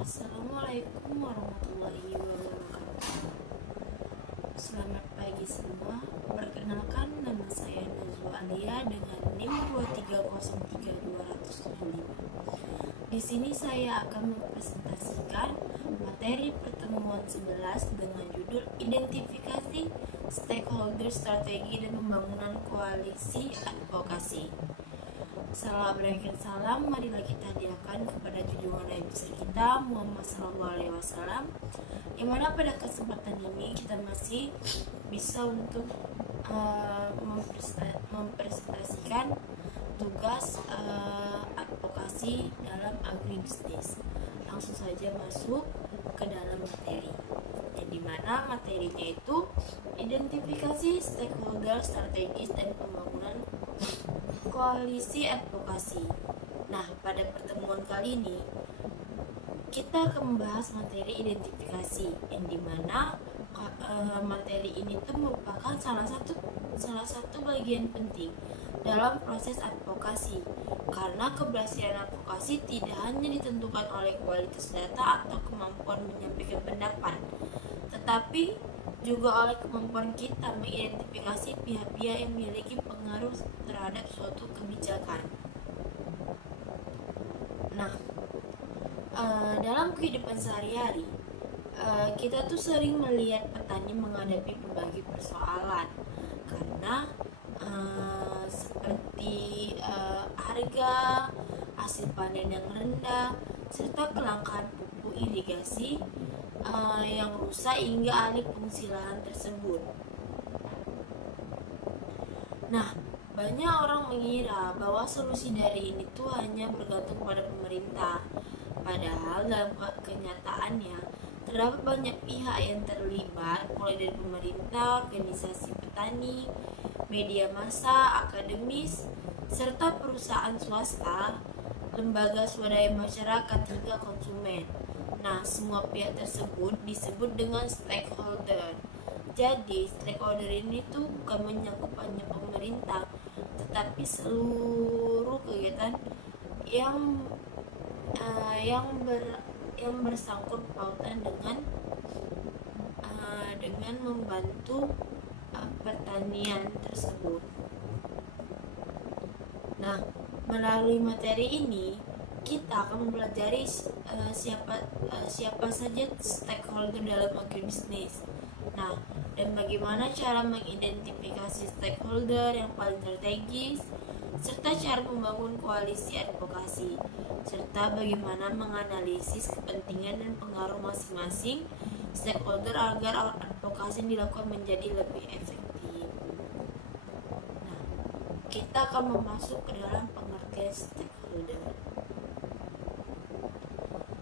Assalamualaikum warahmatullahi wabarakatuh. Selamat pagi semua. Perkenalkan, nama saya Najwa Alia dengan NIM 2303205. Di sini saya akan mempresentasikan materi pertemuan 11 dengan judul Identifikasi Stakeholder Strategi dan Pembangunan Koalisi Advokasi. Salam berikan salam, marilah kita hadiahkan kepada junjungan Nabi besar kita Muhammad SAW, yang mana pada kesempatan ini kita masih bisa untuk mempresentasikan tugas advokasi dalam agribisnis. Langsung saja masuk ke dalam materi, yang dimana materinya itu identifikasi stakeholder strategis dan pembangunan koalisi advokasi. Nah, pada pertemuan kali ini kita akan membahas materi identifikasi, yang dimana materi ini tuh merupakan salah satu bagian penting dalam proses advokasi, karena keberhasilan advokasi tidak hanya ditentukan oleh kualitas data atau kemampuan menyampaikan pendapat, tetapi juga oleh kemampuan kita mengidentifikasi pihak-pihak yang memiliki pengaruh terhadap suatu kebijakan. Nah, dalam kehidupan sehari-hari, kita tuh sering melihat petani menghadapi berbagai persoalan karena seperti harga, hasil panen yang rendah, serta kelangkaan pupuk irigasi yang rusak hingga alih fungsi lahan tersebut. Nah, banyak orang mengira bahwa solusi dari ini tuh hanya bergantung pada pemerintah. Padahal dalam kenyataannya terdapat banyak pihak yang terlibat, mulai dari pemerintah, organisasi petani, media massa, akademis, serta perusahaan swasta, lembaga swadaya masyarakat hingga konsumen. Nah, semua pihak tersebut disebut dengan stakeholder. Jadi, stakeholder ini tuh bukan menyangkut hanya pemerintah, tetapi seluruh kegiatan yang bersangkut pautan dengan membantu pertanian tersebut. Nah, melalui materi ini kita akan mempelajari siapa saja stakeholder dalam agribisnis. Nah, dan bagaimana cara mengidentifikasi stakeholder yang paling strategis, serta cara membangun koalisi advokasi, serta bagaimana menganalisis kepentingan dan pengaruh masing-masing stakeholder agar advokasi dilakukan menjadi lebih efektif. Nah, kita akan masuk ke dalam pengertian stakeholder.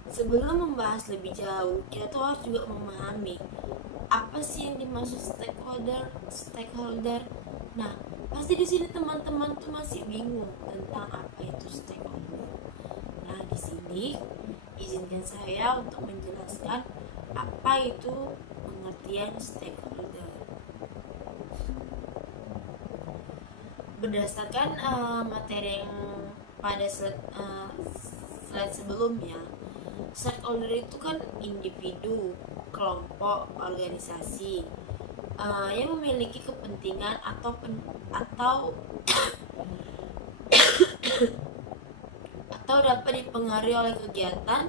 Sebelum membahas lebih jauh, kita tuh harus juga memahami apa sih yang dimaksud stakeholder. Nah, pasti di sini teman-teman tuh masih bingung tentang apa itu stakeholder. Nah, di sini izinkan saya untuk menjelaskan apa itu pengertian stakeholder. Berdasarkan materi yang pada slide sebelumnya, stakeholder itu kan individu, kelompok, organisasi yang memiliki kepentingan atau dapat dipengaruhi oleh kegiatan,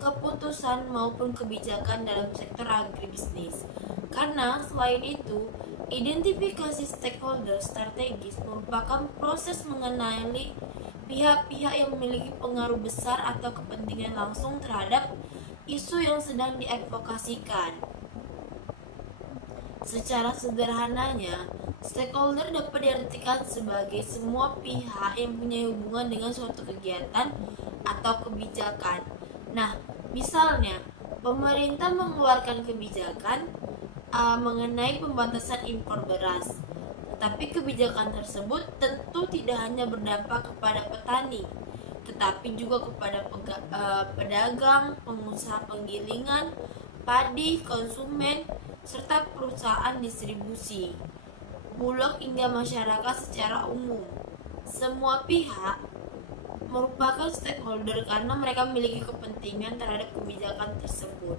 keputusan maupun kebijakan dalam sektor agribisnis. Karena selain itu, identifikasi stakeholder strategis merupakan proses mengenali pihak-pihak yang memiliki pengaruh besar atau kepentingan langsung terhadap isu yang sedang diadvokasikan. Secara sederhananya, stakeholder dapat diartikan sebagai semua pihak yang punya hubungan dengan suatu kegiatan atau kebijakan. Nah, misalnya, pemerintah mengeluarkan kebijakan mengenai pembatasan impor beras. Tetapi kebijakan tersebut tentu tidak hanya berdampak kepada petani, tetapi juga kepada pedagang, pengusaha penggilingan, padi, konsumen, serta perusahaan distribusi, bulog hingga masyarakat secara umum. Semua pihak merupakan stakeholder karena mereka memiliki kepentingan terhadap kebijakan tersebut.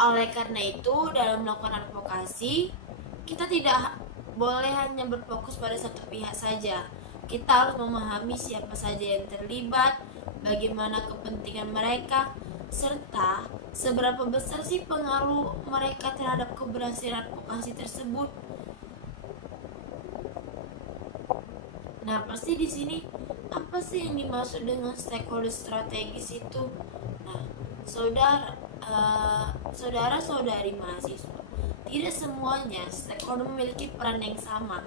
Oleh karena itu, dalam melakukan advokasi, kita tidak boleh hanya berfokus pada satu pihak saja. Kita harus memahami siapa saja yang terlibat, bagaimana kepentingan mereka, serta seberapa besar sih pengaruh mereka terhadap keberhasilan advokasi tersebut. Nah, pasti di sini apa sih yang dimaksud dengan stakeholder strategis itu? Nah, saudara-saudari mahasiswa, tidak semuanya stakeholder memiliki peran yang sama.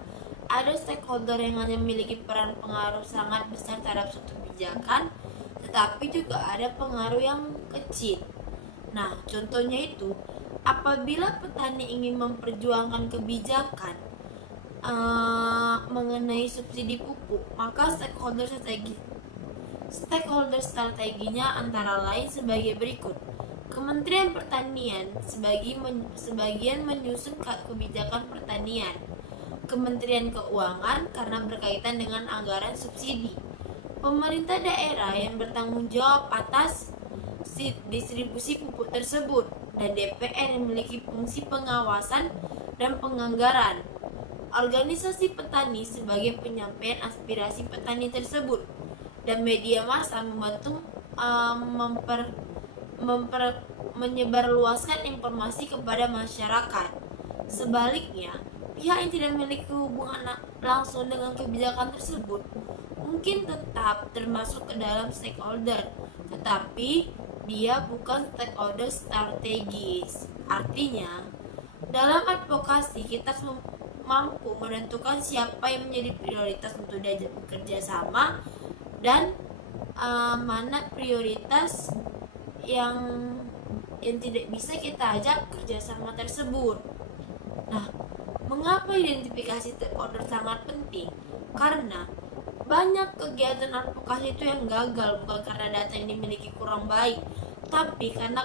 Ada stakeholder yang hanya memiliki peran pengaruh sangat besar terhadap suatu kebijakan, tetapi juga ada pengaruh yang kecil. Nah, contohnya itu, apabila petani ingin memperjuangkan kebijakan mengenai subsidi pupuk, maka stakeholder strateginya antara lain sebagai berikut. Kementerian Pertanian sebagian menyusun kebijakan pertanian. Kementerian Keuangan karena berkaitan dengan anggaran subsidi. Pemerintah daerah yang bertanggung jawab atas distribusi pupuk tersebut, dan DPR yang memiliki fungsi pengawasan dan penganggaran. Organisasi petani sebagai penyampaian aspirasi petani tersebut, dan media massa membantu menyebarluaskan informasi kepada masyarakat. Sebaliknya, pihak yang tidak memiliki hubungan langsung dengan kebijakan tersebut mungkin tetap termasuk ke dalam stakeholder, tetapi dia bukan stakeholder strategis. Artinya, dalam advokasi kita mampu menentukan siapa yang menjadi prioritas untuk diajak bekerja sama dan mana prioritas yang tidak bisa kita ajak kerjasama tersebut. Nah, mengapa identifikasi stakeholder sangat penting? Karena banyak kegiatan advokasi itu yang gagal bukan karena data yang dimiliki kurang baik, tapi karena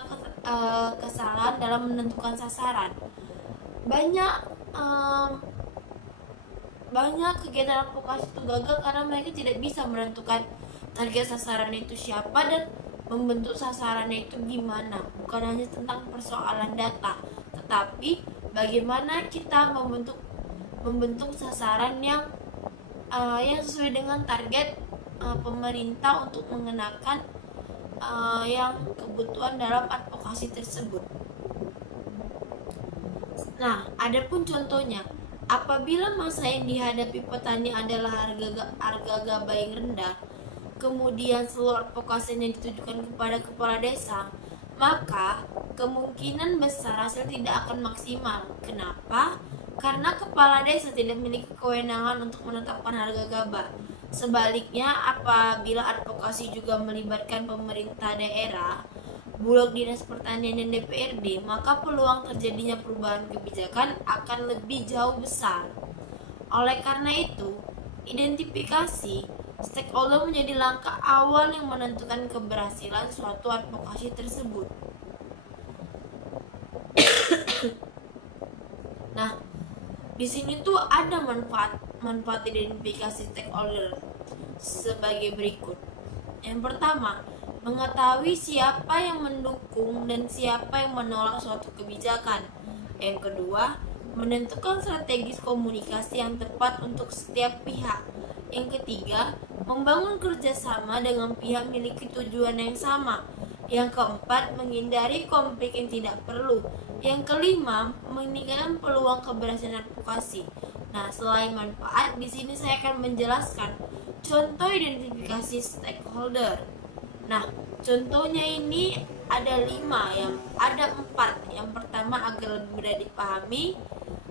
kesalahan dalam menentukan sasaran. Banyak kegiatan advokasi itu gagal karena mereka tidak bisa menentukan target sasaran itu siapa dan membentuk sasarannya itu gimana. Bukan hanya tentang persoalan data, tetapi bagaimana kita membentuk sasaran yang sesuai dengan target pemerintah untuk mengenakan yang kebutuhan dalam advokasi tersebut. Nah, adapun contohnya, apabila masa yang dihadapi petani adalah harga gabah yang rendah, kemudian seluruh advokasinya ditujukan kepada kepala desa, maka kemungkinan besar hasil tidak akan maksimal. Kenapa? Karena kepala desa tidak memiliki kewenangan untuk menetapkan harga gabah. Sebaliknya, apabila advokasi juga melibatkan pemerintah daerah, Bulog Dinas Pertanian dan DPRD, maka peluang terjadinya perubahan kebijakan akan lebih jauh besar. Oleh karena itu, identifikasi stakeholder menjadi langkah awal yang menentukan keberhasilan suatu advokasi tersebut. Nah, di sini tuh ada manfaat identifikasi stakeholder sebagai berikut. Yang pertama, mengetahui siapa yang mendukung dan siapa yang menolak suatu kebijakan. Yang kedua, menentukan strategis komunikasi yang tepat untuk setiap pihak. Yang ketiga, membangun kerjasama dengan pihak memiliki tujuan yang sama. Yang keempat, menghindari konflik yang tidak perlu. Yang kelima, meningkatkan peluang keberhasilan advokasi. Nah, selain manfaat, di sini saya akan menjelaskan contoh identifikasi stakeholder. Nah, contohnya ini ada 4. Yang pertama, agar lebih mudah dipahami,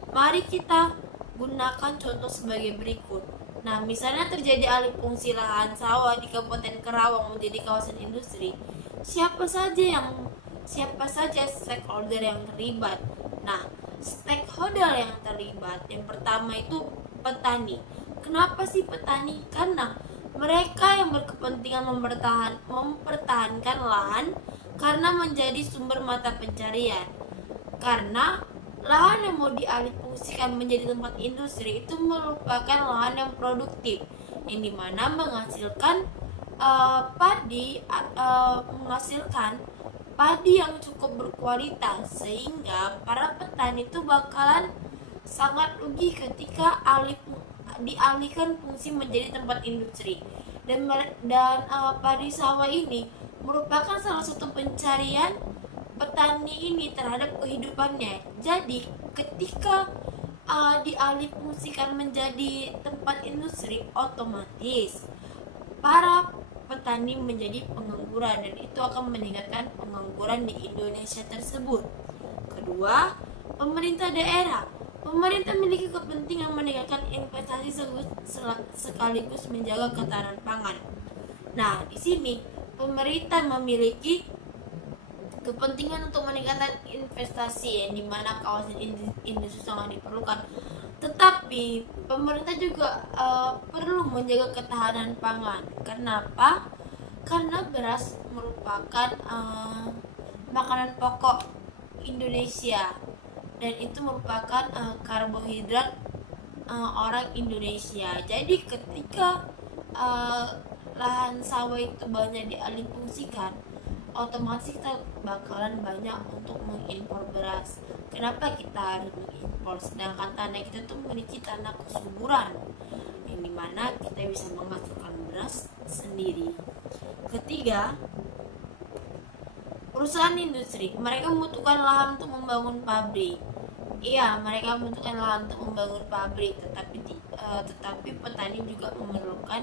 mari kita gunakan contoh sebagai berikut. Nah, misalnya terjadi alih fungsi lahan sawah di Kabupaten Karawang menjadi kawasan industri. Siapa saja stakeholder yang terlibat? Nah, stakeholder yang terlibat yang pertama itu petani. Kenapa sih petani? Karena mereka yang berkepentingan mempertahankan lahan karena menjadi sumber mata pencarian. Karena lahan yang mau dialihfungsikan menjadi tempat industri itu merupakan lahan yang produktif, yang dimana menghasilkan menghasilkan padi yang cukup berkualitas, sehingga para petani itu bakalan sangat rugi ketika dialihkan fungsi menjadi tempat industri. Padi sawah ini merupakan salah satu pencarian petani ini terhadap kehidupannya. Jadi ketika dialih fungsikan menjadi tempat industri, otomatis para petani menjadi pengangguran, dan itu akan meningkatkan pengangguran di Indonesia tersebut. Kedua, pemerintah daerah. Pemerintah memiliki kepentingan meningkatkan investasi sekaligus menjaga ketahanan pangan. Nah, di sini pemerintah memiliki kepentingan untuk meningkatkan investasi, yang dimana kawasan industri sangat diperlukan. Tetapi pemerintah juga perlu menjaga ketahanan pangan. Kenapa? Karena beras merupakan makanan pokok Indonesia, dan itu merupakan karbohidrat orang Indonesia. Jadi ketika lahan sawah itu banyak dialihfungsikan, otomatis kita bakalan banyak untuk mengimpor beras. Kenapa kita harus mengimpor, sedangkan tanah kita tuh memiliki tanah kesuburan, yang dimana kita bisa menghasilkan beras sendiri. Ketiga, perusahaan industri. Mereka membutuhkan lahan untuk membangun pabrik. Iya, mereka membutuhkan lahan untuk membangun pabrik, tetapi petani juga memerlukan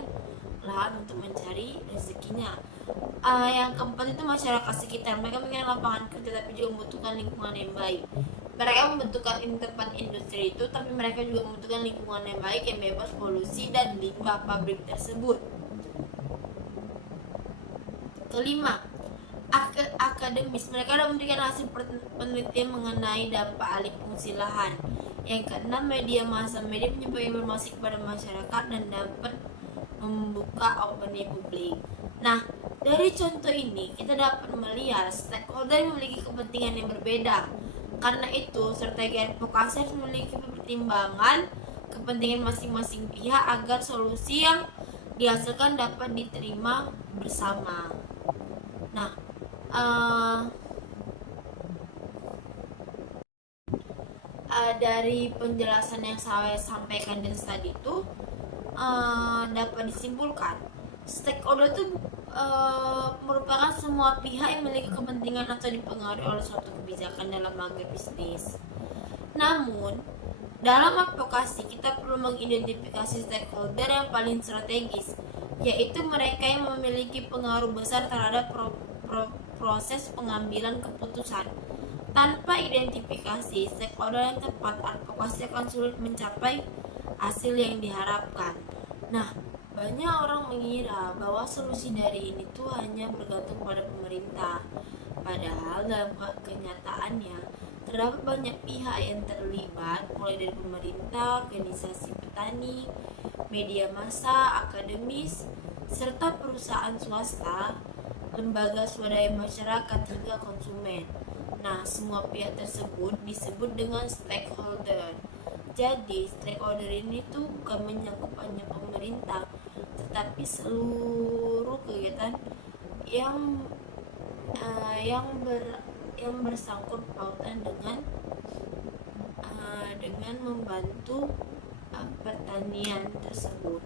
lahan untuk mencari rezekinya. Yang keempat itu masyarakat sekitar. Mereka menginginkan lapangan kerja, tapi juga membutuhkan lingkungan yang baik. Mereka membutuhkan tempat industri itu, tapi mereka juga membutuhkan lingkungan yang baik yang bebas polusi dan limbah pabrik tersebut. Kelima, akademis. Mereka dapat memberikan hasil penelitian mengenai dampak alih fungsi lahan. Yang keenam, media massa. Media menyampaikan informasi kepada masyarakat dan dapat membuka opini publik. Nah, dari contoh ini kita dapat melihat stakeholder yang memiliki kepentingan yang berbeda. Karena itu, strategi advokasi harus memiliki pertimbangan kepentingan masing-masing pihak agar solusi yang dihasilkan dapat diterima bersama. Nah, dari penjelasan yang saya sampaikan tadi itu dapat disimpulkan stakeholder itu merupakan semua pihak yang memiliki kepentingan atau dipengaruhi oleh suatu kebijakan dalam agribisnis. Namun, dalam advokasi kita perlu mengidentifikasi stakeholder yang paling strategis, yaitu mereka yang memiliki pengaruh besar terhadap proses pengambilan keputusan. Tanpa identifikasi stakeholder yang tepat, advokasi akan sulit mencapai hasil yang diharapkan. Nah, banyak orang mengira bahwa solusi dari ini tuh hanya bergantung pada pemerintah. Padahal dalam kenyataannya terdapat banyak pihak yang terlibat, mulai dari pemerintah, organisasi petani, media massa, akademis, serta perusahaan swasta, lembaga swadaya masyarakat hingga konsumen. Nah, semua pihak tersebut disebut dengan stakeholder. Jadi, stakeholder ini tuh bukan menyangkut hanya pemerintah, tetapi seluruh kegiatan yang bersangkut pautan dengan membantu pertanian tersebut.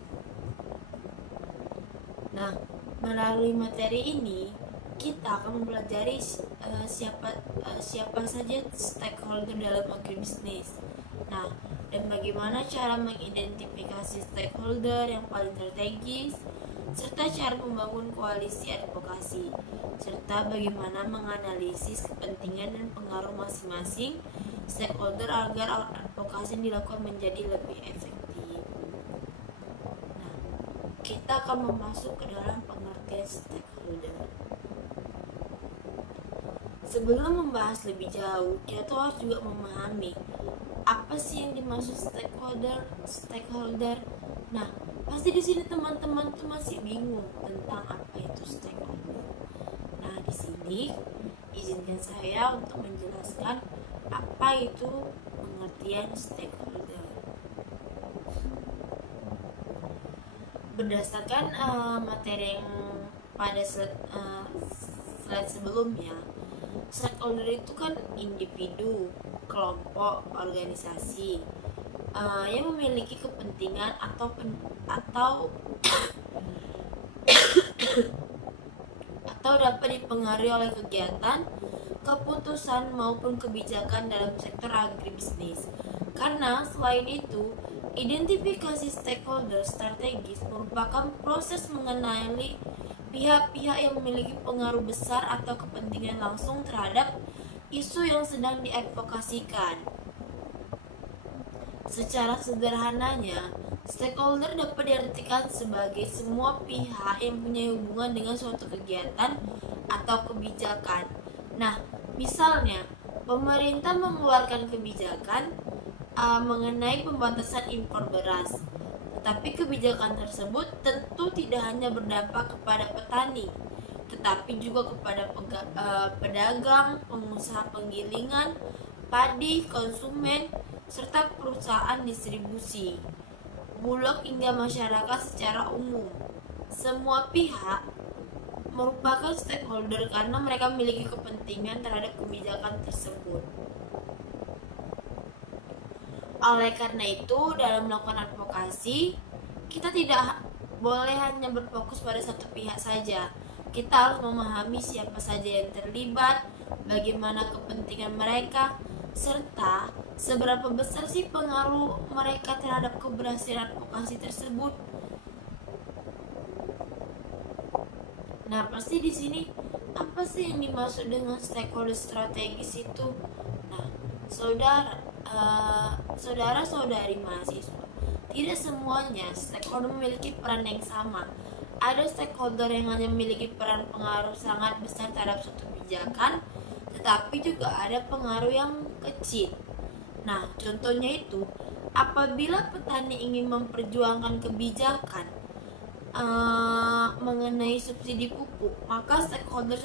Nah, melalui materi ini kita akan mempelajari siapa saja stakeholder dalam agribisnis. Nah, dan bagaimana cara mengidentifikasi stakeholder yang paling strategis, serta cara membangun koalisi advokasi, serta bagaimana menganalisis kepentingan dan pengaruh masing-masing stakeholder agar advokasi yang dilakukan menjadi lebih efektif. Nah, kita akan masuk ke dalam pengertian stakeholder. Sebelum membahas lebih jauh, kita harus juga memahami apa sih yang dimaksud stakeholder. Nah, pasti di sini teman-teman tuh masih bingung tentang apa itu stakeholder. Nah, di sini izinkan saya untuk menjelaskan apa itu pengertian stakeholder. Berdasarkan materi yang pada slide sebelumnya, stakeholder itu kan individu, kelompok, organisasi yang memiliki kepentingan atau dapat dipengaruhi oleh kegiatan, keputusan maupun kebijakan dalam sektor agribisnis. Karena selain itu, identifikasi stakeholder strategis merupakan proses mengenali pihak-pihak yang memiliki pengaruh besar atau kepentingan langsung terhadap isu yang sedang diadvokasikan. Secara sederhananya, stakeholder dapat diartikan sebagai semua pihak yang punya hubungan dengan suatu kegiatan atau kebijakan. Nah, misalnya, pemerintah mengeluarkan kebijakan mengenai pembatasan impor beras. Tetapi kebijakan tersebut tentu tidak hanya berdampak kepada petani, tetapi juga kepada pedagang, pengusaha penggilingan, padi, konsumen, serta perusahaan distribusi, bulog hingga masyarakat secara umum. Semua pihak merupakan stakeholder karena mereka memiliki kepentingan terhadap kebijakan tersebut. Oleh karena itu, dalam melakukan advokasi, kita tidak boleh hanya berfokus pada satu pihak saja. Kita harus memahami siapa saja yang terlibat, bagaimana kepentingan mereka, serta seberapa besar sih pengaruh mereka terhadap keberhasilan advokasi tersebut. Nah, pasti di sini apa sih yang dimaksud dengan stakeholder strategis itu? Nah, saudara-saudari mahasiswa, tidak semuanya stakeholder memiliki peran yang sama. Ada stakeholder yang hanya memiliki peran pengaruh sangat besar terhadap suatu kebijakan, tetapi juga ada pengaruh yang kecil. Nah, contohnya itu, apabila petani ingin memperjuangkan kebijakan mengenai subsidi pupuk, maka stakeholder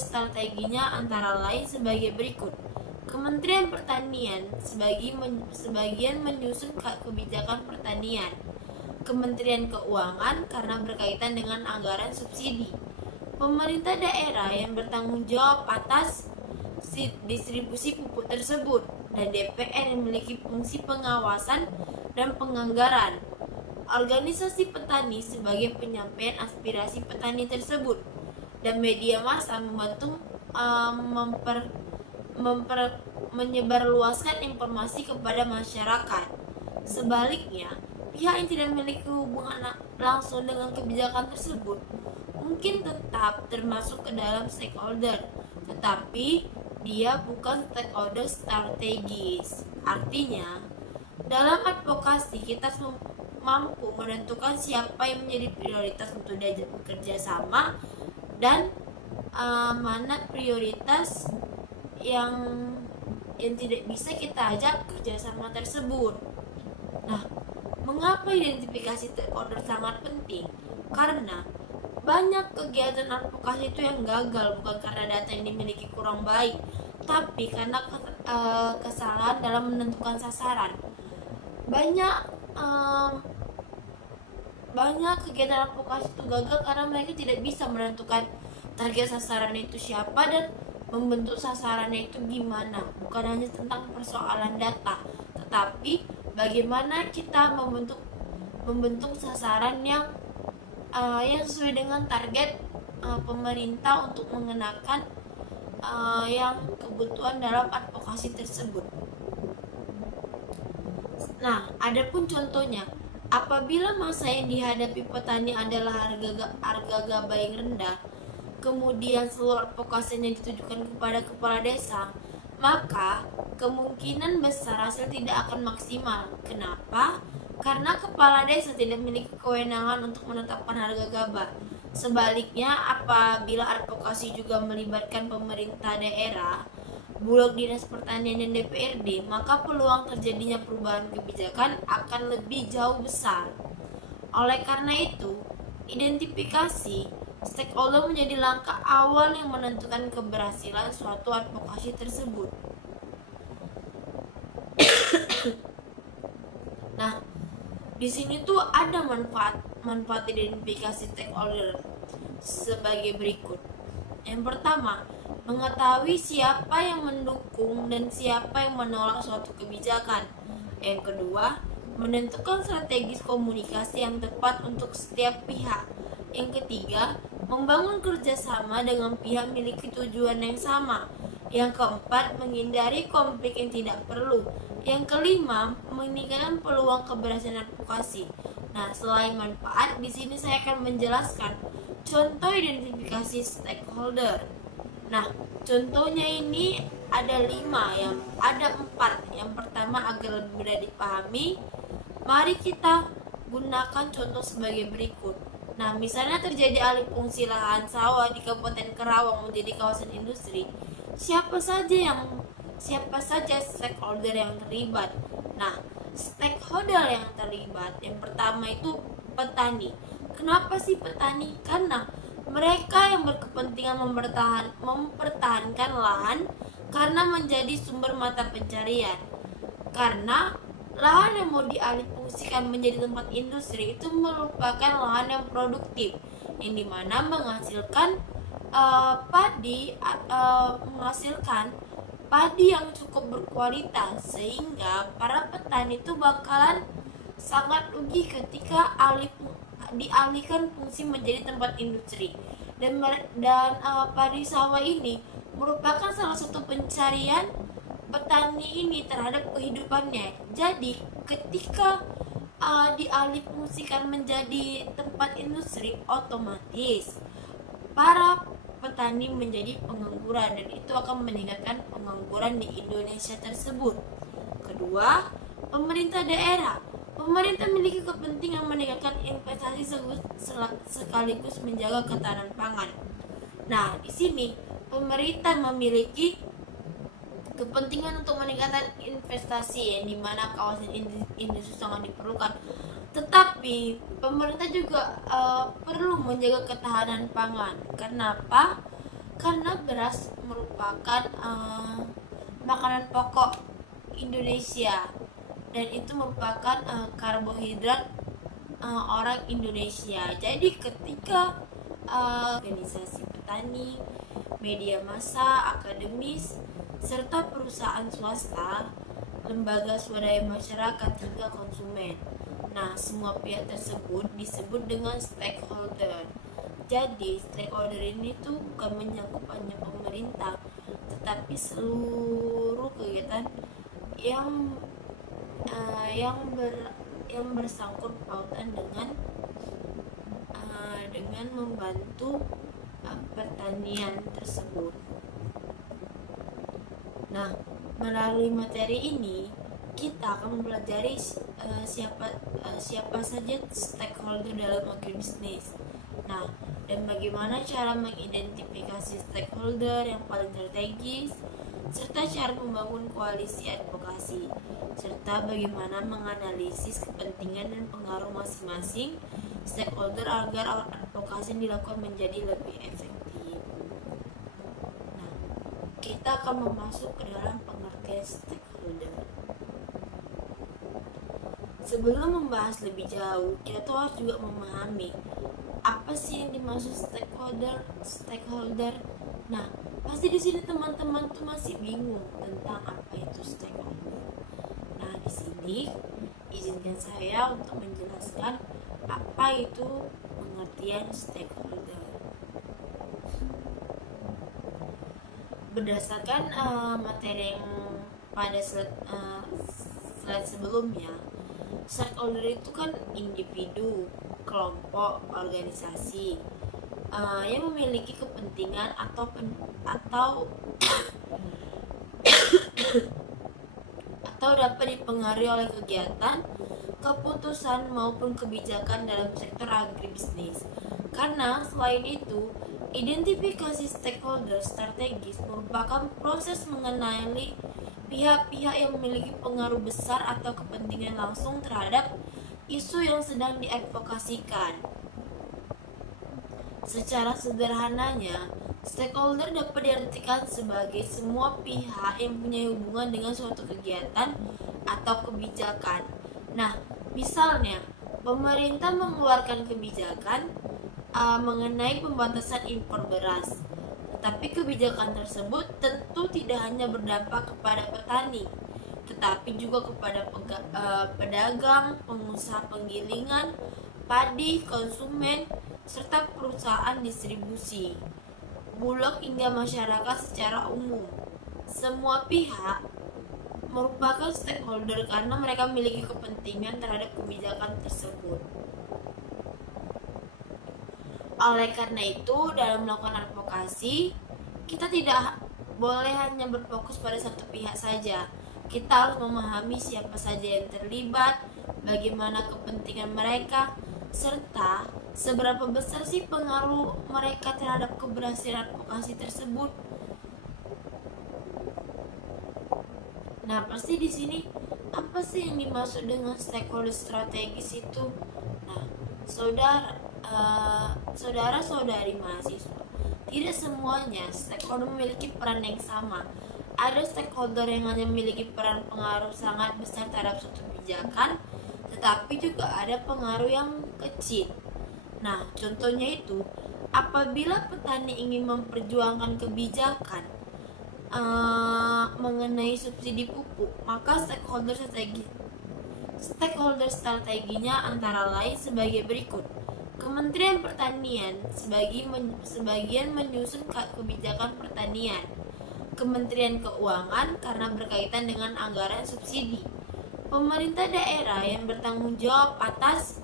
strateginya antara lain sebagai berikut. Kementerian Pertanian sebagian menyusun kebijakan pertanian. Kementerian Keuangan karena berkaitan dengan anggaran subsidi. Pemerintah daerah yang bertanggung jawab atas distribusi pupuk tersebut, dan DPR yang memiliki fungsi pengawasan dan penganggaran. Organisasi petani sebagai penyampaian aspirasi petani tersebut, dan media massa membantu menyebarluaskan informasi kepada masyarakat. Sebaliknya, pihak yang tidak memiliki hubungan langsung dengan kebijakan tersebut mungkin tetap termasuk ke dalam stakeholder, tetapi dia bukan stakeholder strategis. Artinya, dalam advokasi kita mampu menentukan siapa yang menjadi prioritas untuk diajak bekerja sama dan mana prioritas yang tidak bisa kita ajak kerjasama tersebut. Nah, mengapa identifikasi stakeholder sangat penting? Karena banyak kegiatan advokasi itu yang gagal bukan karena data yang dimiliki kurang baik, tapi karena kesalahan dalam menentukan sasaran. Banyak kegiatan advokasi itu gagal karena mereka tidak bisa menentukan target sasaran itu siapa dan membentuk sasarannya itu gimana. Bukan hanya tentang persoalan data, tetapi bagaimana kita membentuk sasaran yang sesuai dengan target pemerintah untuk mengenakan yang kebutuhan dalam advokasi tersebut. Nah, adapun contohnya, apabila masa yang dihadapi petani adalah harga gabah yang rendah, kemudian seluruh advokasinya ditujukan kepada kepala desa, maka kemungkinan besar hasil tidak akan maksimal. Kenapa? Karena kepala desa tidak memiliki kewenangan untuk menetapkan harga gabah. Sebaliknya, apabila advokasi juga melibatkan pemerintah daerah, bulog, dinas pertanian, dan DPRD, maka peluang terjadinya perubahan kebijakan akan lebih jauh besar. Oleh karena itu, identifikasi stakeholder menjadi langkah awal yang menentukan keberhasilan suatu advokasi tersebut. Nah, Di sini tuh ada manfaat identifikasi stakeholder sebagai berikut. Yang pertama, mengetahui siapa yang mendukung dan siapa yang menolak suatu kebijakan. Yang kedua, menentukan strategis komunikasi yang tepat untuk setiap pihak. Yang ketiga, membangun kerjasama dengan pihak memiliki tujuan yang sama. Yang keempat, menghindari konflik yang tidak perlu. Yang kelima, meningkatkan peluang keberhasilan advokasi. Nah, selain manfaat, di sini saya akan menjelaskan contoh identifikasi stakeholder. Nah, contohnya ini ada 5, ada 4. Yang pertama, agar lebih mudah dipahami, mari kita gunakan contoh sebagai berikut. Nah, misalnya terjadi alih fungsi lahan sawah di Kabupaten Karawang menjadi kawasan industri. Siapa saja stakeholder yang terlibat? Nah, stakeholder yang terlibat yang pertama itu petani. Kenapa sih petani? Karena mereka yang berkepentingan mempertahankan lahan karena menjadi sumber mata pencarian. Karena lahan yang mau dialihfungsikan menjadi tempat industri itu merupakan lahan yang produktif, yang dimana menghasilkan padi yang cukup berkualitas, sehingga para petani itu bakalan sangat rugi ketika dialihkan fungsi menjadi tempat industri. Dan padi sawah ini merupakan salah satu pencarian petani ini terhadap kehidupannya. Jadi ketika dialihfungsikan menjadi tempat industri, otomatis para petani menjadi pengangguran, dan itu akan meningkatkan pengangguran di Indonesia tersebut. Kedua, pemerintah daerah. Pemerintah memiliki kepentingan meningkatkan investasi sekaligus menjaga ketahanan pangan. Nah, di sini pemerintah memiliki kepentingan untuk meningkatkan investasi, yang dimana kawasan industri sangat diperlukan. Tetapi pemerintah juga perlu menjaga ketahanan pangan. Kenapa? Karena beras merupakan makanan pokok Indonesia, dan itu merupakan karbohidrat orang Indonesia. Jadi ketika organisasi petani, media massa, akademis, serta perusahaan swasta, lembaga swadaya masyarakat hingga konsumen. Nah, semua pihak tersebut disebut dengan stakeholder. Jadi, stakeholder ini tuh bukan menyangkut hanya pemerintah, tetapi seluruh kegiatan yang bersangkut pautan dengan membantu pertanian tersebut. Nah, melalui materi ini kita akan mempelajari siapa saja stakeholder dalam agribisnis. Nah, dan bagaimana cara mengidentifikasi stakeholder yang paling strategis, serta cara membangun koalisi advokasi, serta bagaimana menganalisis kepentingan dan pengaruh masing-masing stakeholder agar advokasi dilakukan menjadi lebih efektif. Nah, kita akan masuk ke dalam pengertian stakeholder. Sebelum membahas lebih jauh, kita tuh harus juga memahami apa sih yang dimaksud stakeholder. Nah, pasti di sini teman-teman tuh masih bingung tentang apa itu stakeholder. Nah, di sini izinkan saya untuk menjelaskan apa itu pengertian stakeholder. Berdasarkan materi yang pada slide sebelumnya, stakeholder itu kan individu, kelompok, organisasi yang memiliki kepentingan atau dapat dipengaruhi oleh kegiatan, keputusan maupun kebijakan dalam sektor agribisnis. Karena selain itu, identifikasi stakeholder strategis merupakan proses mengenali pihak-pihak yang memiliki pengaruh besar atau kepentingan langsung terhadap isu yang sedang diadvokasikan. Secara sederhananya, stakeholder dapat diartikan sebagai semua pihak yang punya hubungan dengan suatu kegiatan atau kebijakan. Nah, Misalnya, pemerintah mengeluarkan kebijakan mengenai pembatasan impor beras. Tetapi kebijakan tersebut tentu tidak hanya berdampak kepada petani, tetapi juga kepada pedagang, pengusaha penggilingan, padi, konsumen, serta perusahaan distribusi, bulog hingga masyarakat secara umum. Semua pihak merupakan stakeholder karena mereka memiliki kepentingan terhadap kebijakan tersebut. Oleh karena itu, dalam melakukan advokasi, kita tidak boleh hanya berfokus pada satu pihak saja. Kita harus memahami siapa saja yang terlibat, bagaimana kepentingan mereka, serta seberapa besar sih pengaruh mereka terhadap keberhasilan advokasi tersebut. Nah, pasti di sini apa sih yang dimaksud dengan stakeholder strategis itu? Nah, saudara-saudari mahasiswa, tidak semuanya stakeholder memiliki peran yang sama. Ada stakeholder yang hanya memiliki peran pengaruh sangat besar terhadap suatu kebijakan, tetapi juga ada pengaruh yang kecil. Nah, contohnya itu, apabila petani ingin memperjuangkan kebijakan mengenai subsidi pupuk, maka stakeholder strateginya antara lain sebagai berikut. Kementerian Pertanian sebagian menyusun kebijakan pertanian. Kementerian Keuangan karena berkaitan dengan anggaran subsidi. Pemerintah daerah yang bertanggung jawab atas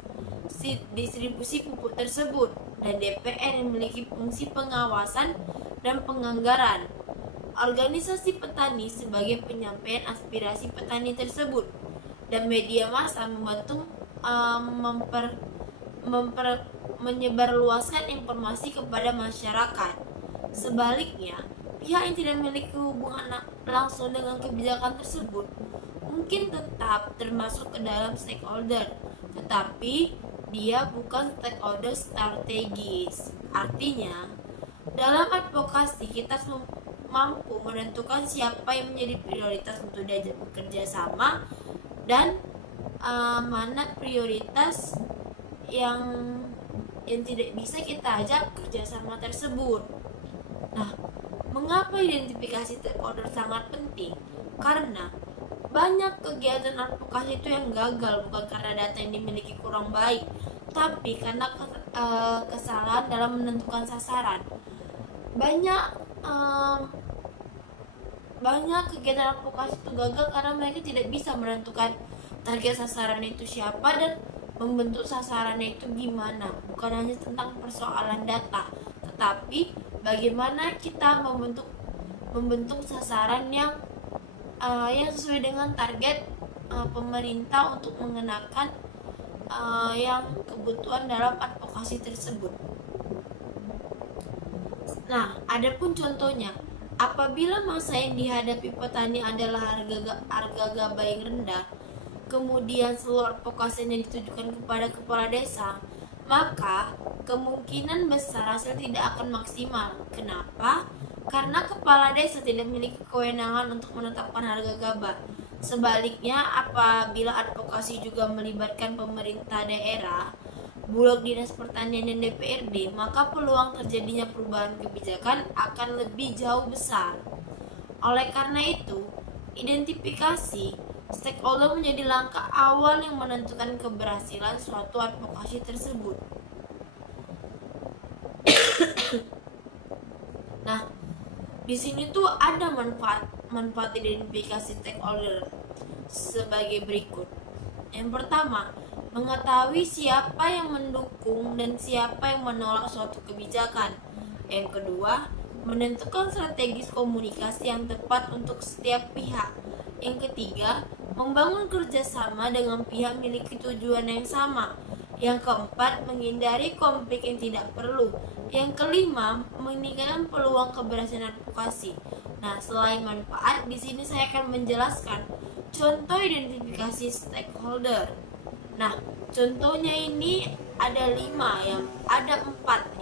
distribusi pupuk tersebut, dan DPR yang memiliki fungsi pengawasan dan penganggaran. Organisasi petani sebagai penyampaian aspirasi petani tersebut, dan media massa membantu menyebarluaskan informasi kepada masyarakat. Sebaliknya, pihak yang tidak memiliki hubungan langsung dengan kebijakan tersebut mungkin tetap termasuk ke dalam stakeholder, tetapi dia bukan stakeholder strategis. Artinya, dalam advokasi kita mampu menentukan siapa yang menjadi prioritas untuk diajak bekerja sama dan mana prioritas yang tidak bisa kita ajak kerjasama tersebut. Nah, mengapa identifikasi stakeholder sangat penting? Karena banyak kegiatan advokasi itu yang gagal bukan karena data yang dimiliki kurang baik, tapi karena kesalahan dalam menentukan sasaran. Banyak kegiatan advokasi itu gagal karena mereka tidak bisa menentukan target sasaran itu siapa dan membentuk sasarannya itu gimana. Bukan hanya tentang persoalan data, tetapi bagaimana kita membentuk sasaran yang sesuai dengan target pemerintah untuk mengenakan yang kebutuhan dalam advokasi tersebut. Nah, adapun contohnya, apabila masa yang dihadapi petani adalah harga gabah yang rendah, kemudian seluruh advokasi yang ditujukan kepada kepala desa, maka kemungkinan besar hasil tidak akan maksimal. Kenapa? Karena kepala desa tidak memiliki kewenangan untuk menetapkan harga gabah. Sebaliknya, apabila advokasi juga melibatkan pemerintah daerah, bulog dinas pertanian dan DPRD, maka peluang terjadinya perubahan kebijakan akan lebih jauh besar. Oleh karena itu, identifikasi stakeholder menjadi langkah awal yang menentukan keberhasilan suatu advokasi tersebut. Nah, di sini tuh ada manfaat identifikasi stakeholder sebagai berikut. Yang pertama, mengetahui siapa yang mendukung dan siapa yang menolak suatu kebijakan. Yang kedua, menentukan strategis komunikasi yang tepat untuk setiap pihak. Yang ketiga, membangun kerjasama dengan pihak memiliki tujuan yang sama. Yang keempat, menghindari konflik yang tidak perlu. Yang kelima, meningkatkan peluang keberhasilan advokasi. Nah, selain manfaat, di sini saya akan menjelaskan contoh identifikasi stakeholder. Nah, contohnya ini ada 4.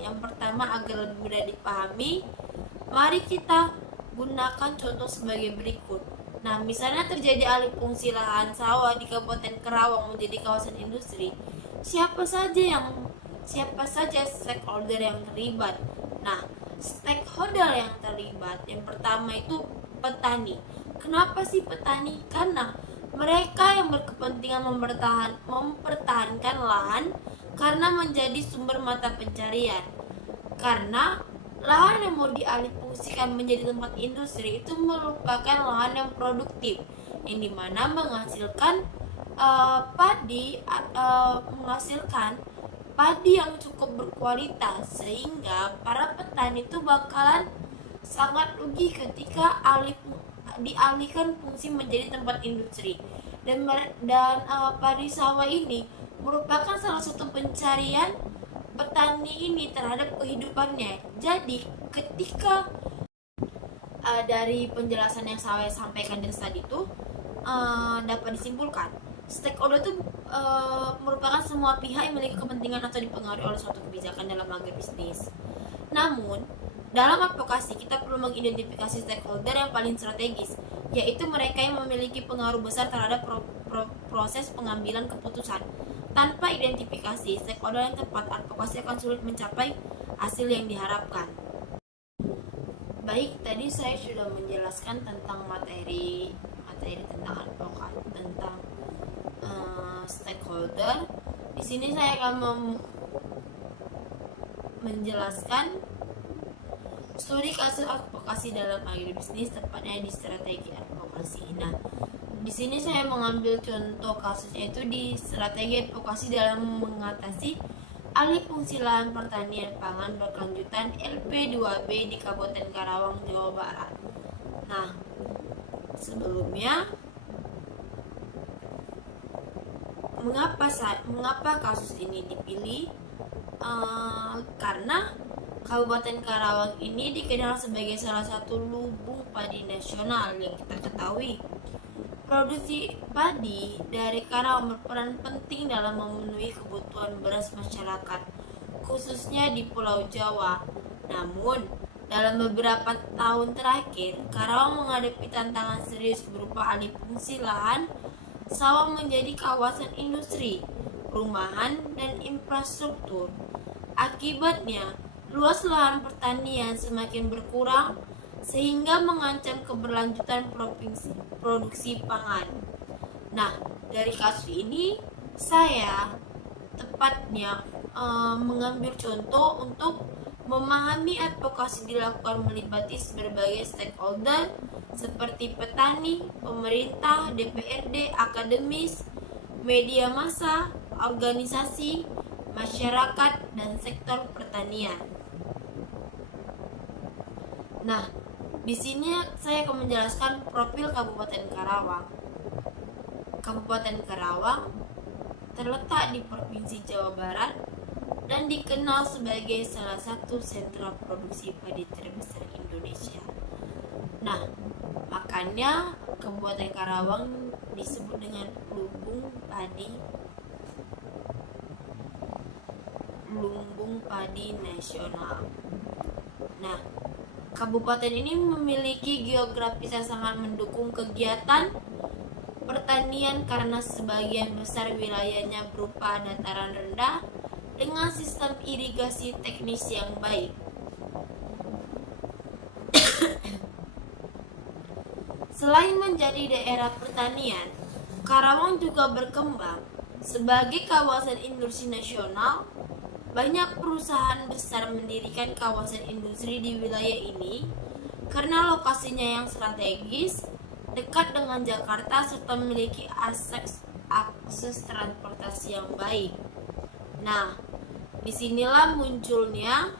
Yang pertama, agar lebih mudah dipahami, mari kita gunakan contoh sebagai berikut. Nah, misalnya terjadi alih fungsi lahan sawah di Kabupaten Karawang menjadi kawasan industri, siapa saja yang siapa saja stakeholder yang terlibat? Nah, stakeholder yang terlibat yang pertama itu petani. Kenapa sih petani? Karena mereka yang berkepentingan mempertahankan lahan karena menjadi sumber mata pencarian. Karena lahan yang mau dialihfungsikan menjadi tempat industri itu merupakan lahan yang produktif, yang dimana menghasilkan menghasilkan padi yang cukup berkualitas, sehingga para petani itu bakalan sangat rugi ketika dialihkan fungsi menjadi tempat industri. Dan padi sawah ini merupakan salah satu pencarian petani ini terhadap kehidupannya. Jadi ketika dari penjelasan yang saya sampaikan tadi itu dapat disimpulkan, stakeholder itu merupakan semua pihak yang memiliki kepentingan atau dipengaruhi oleh suatu kebijakan dalam agribisnis. Namun dalam advokasi kita perlu mengidentifikasi stakeholder yang paling strategis, yaitu mereka yang memiliki pengaruh besar terhadap proses pengambilan keputusan. Tanpa identifikasi stakeholder yang tepat, advokasi akan sulit mencapai hasil yang diharapkan. Baik, tadi saya sudah menjelaskan tentang materi tentang advokat, tentang stakeholder. Di sini saya akan menjelaskan studi kasus advokasi dalam agribisnis, tepatnya di strategi advokasi. Nah, di sini saya mengambil contoh kasusnya itu di strategi advokasi dalam mengatasi alih fungsi lahan pertanian pangan berkelanjutan LP2B di Kabupaten Karawang, Jawa Barat. Nah, sebelumnya mengapa kasus ini dipilih? Karena Kabupaten Karawang ini dikenal sebagai salah satu lumbung padi nasional yang kita ketahui. Produksi padi dari Karawang berperan penting dalam memenuhi kebutuhan beras masyarakat, khususnya di Pulau Jawa. Namun, dalam beberapa tahun terakhir, Karawang menghadapi tantangan serius berupa alih fungsi lahan sawah menjadi kawasan industri, perumahan, dan infrastruktur. Akibatnya, luas lahan pertanian semakin berkurang sehingga mengancam keberlanjutan produksi pangan. Nah, dari kasus ini saya tepatnya mengambil contoh untuk memahami advokasi dilakukan melibatkan berbagai stakeholder seperti petani, pemerintah, DPRD, akademis, media massa, organisasi, masyarakat, dan sektor pertanian. Nah, di sini saya akan menjelaskan profil Kabupaten Karawang. Kabupaten Karawang terletak di Provinsi Jawa Barat dan dikenal sebagai salah satu sentra produksi padi terbesar Indonesia. Nah, makanya Kabupaten Karawang disebut dengan lumbung padi nasional. Nah, kabupaten ini memiliki geografis yang sangat mendukung kegiatan pertanian karena sebagian besar wilayahnya berupa dataran rendah dengan sistem irigasi teknis yang baik. Selain menjadi daerah pertanian, Karawang juga berkembang sebagai kawasan industri nasional. Banyak perusahaan besar mendirikan kawasan industri di wilayah ini karena lokasinya yang strategis, dekat dengan Jakarta, serta memiliki akses transportasi yang baik. Nah, disinilah munculnya